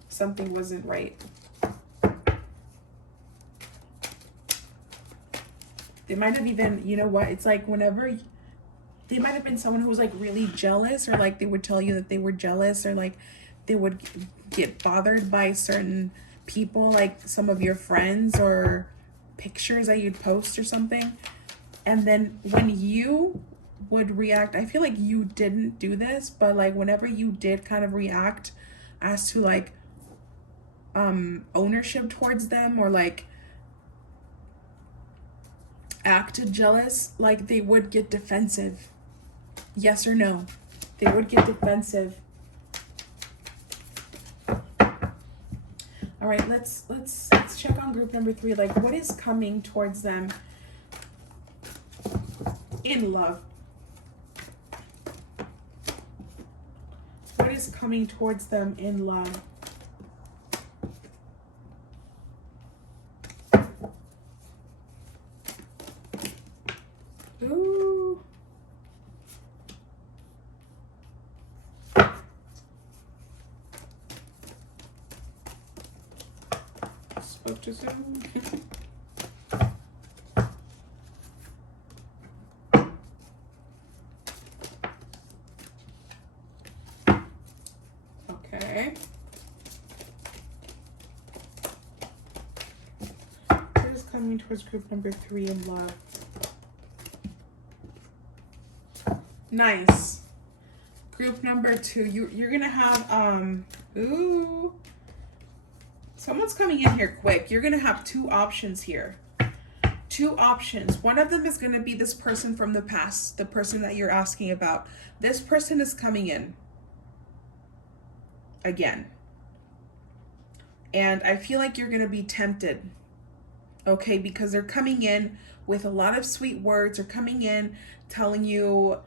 something wasn't right. They might have even, you know what, it's like whenever they might have been someone who was like really jealous, or like they would tell you that they were jealous, or like they would get bothered by certain people, like some of your friends or pictures that you'd post or something. And then when you would react, I feel like you didn't do this, but like whenever you did kind of react as to like ownership towards them, or like acted jealous, like they would get defensive. Yes or no? They would get defensive. All right, let's check on group number 3. Like, what is coming towards them in love? What is coming towards them in love? Spoke too soon. Okay. What is coming towards group number 3 in love? Nice. Group number 2, you're gonna have ooh, someone's coming in here quick. You're gonna have 2 options here. 2 options. One of them is gonna be this person from the past, the person that you're asking about. This person is coming in again. And I feel like you're gonna be tempted, okay? Because they're coming in with a lot of sweet words. They're coming in telling you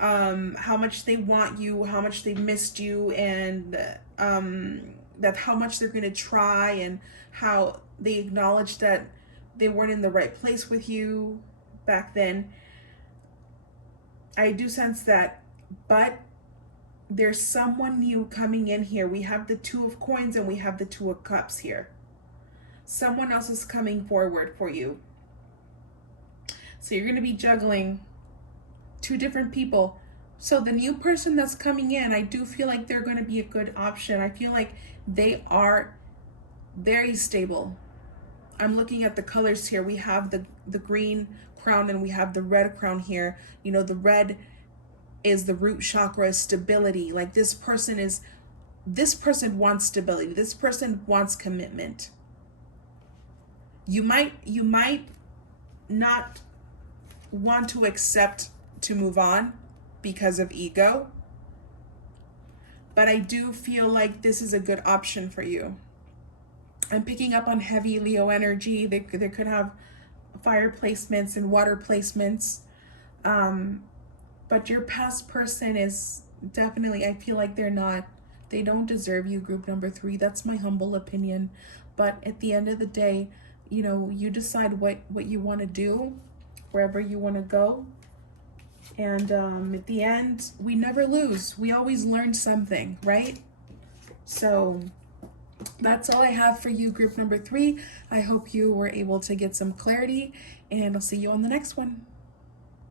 how much they want you, how much they missed you, and that how much they're gonna try, and how they acknowledge that they weren't in the right place with you back then. I do sense that, but there's someone new coming in here. We have the 2 of coins and we have the 2 of cups here. Someone else is coming forward for you. So you're gonna be juggling 2 different people. So the new person that's coming in, I do feel like they're going to be a good option. I feel like they are very stable. I'm looking at the colors here. We have the green crown and we have the red crown here. You know, the red is the root chakra, stability. Like this person wants stability. This person wants commitment. You might not want to accept to move on because of ego, but I do feel like this is a good option for you. I'm picking up on heavy Leo energy. They could have fire placements and water placements, but your past person is definitely, I feel like they don't deserve you, group number 3. That's my humble opinion. But at the end of the day, you know, you decide what you want to do, wherever you want to go. And at the end, we never lose. We always learn something, right? So that's all I have for you, group number 3. I hope you were able to get some clarity, and I'll see you on the next one.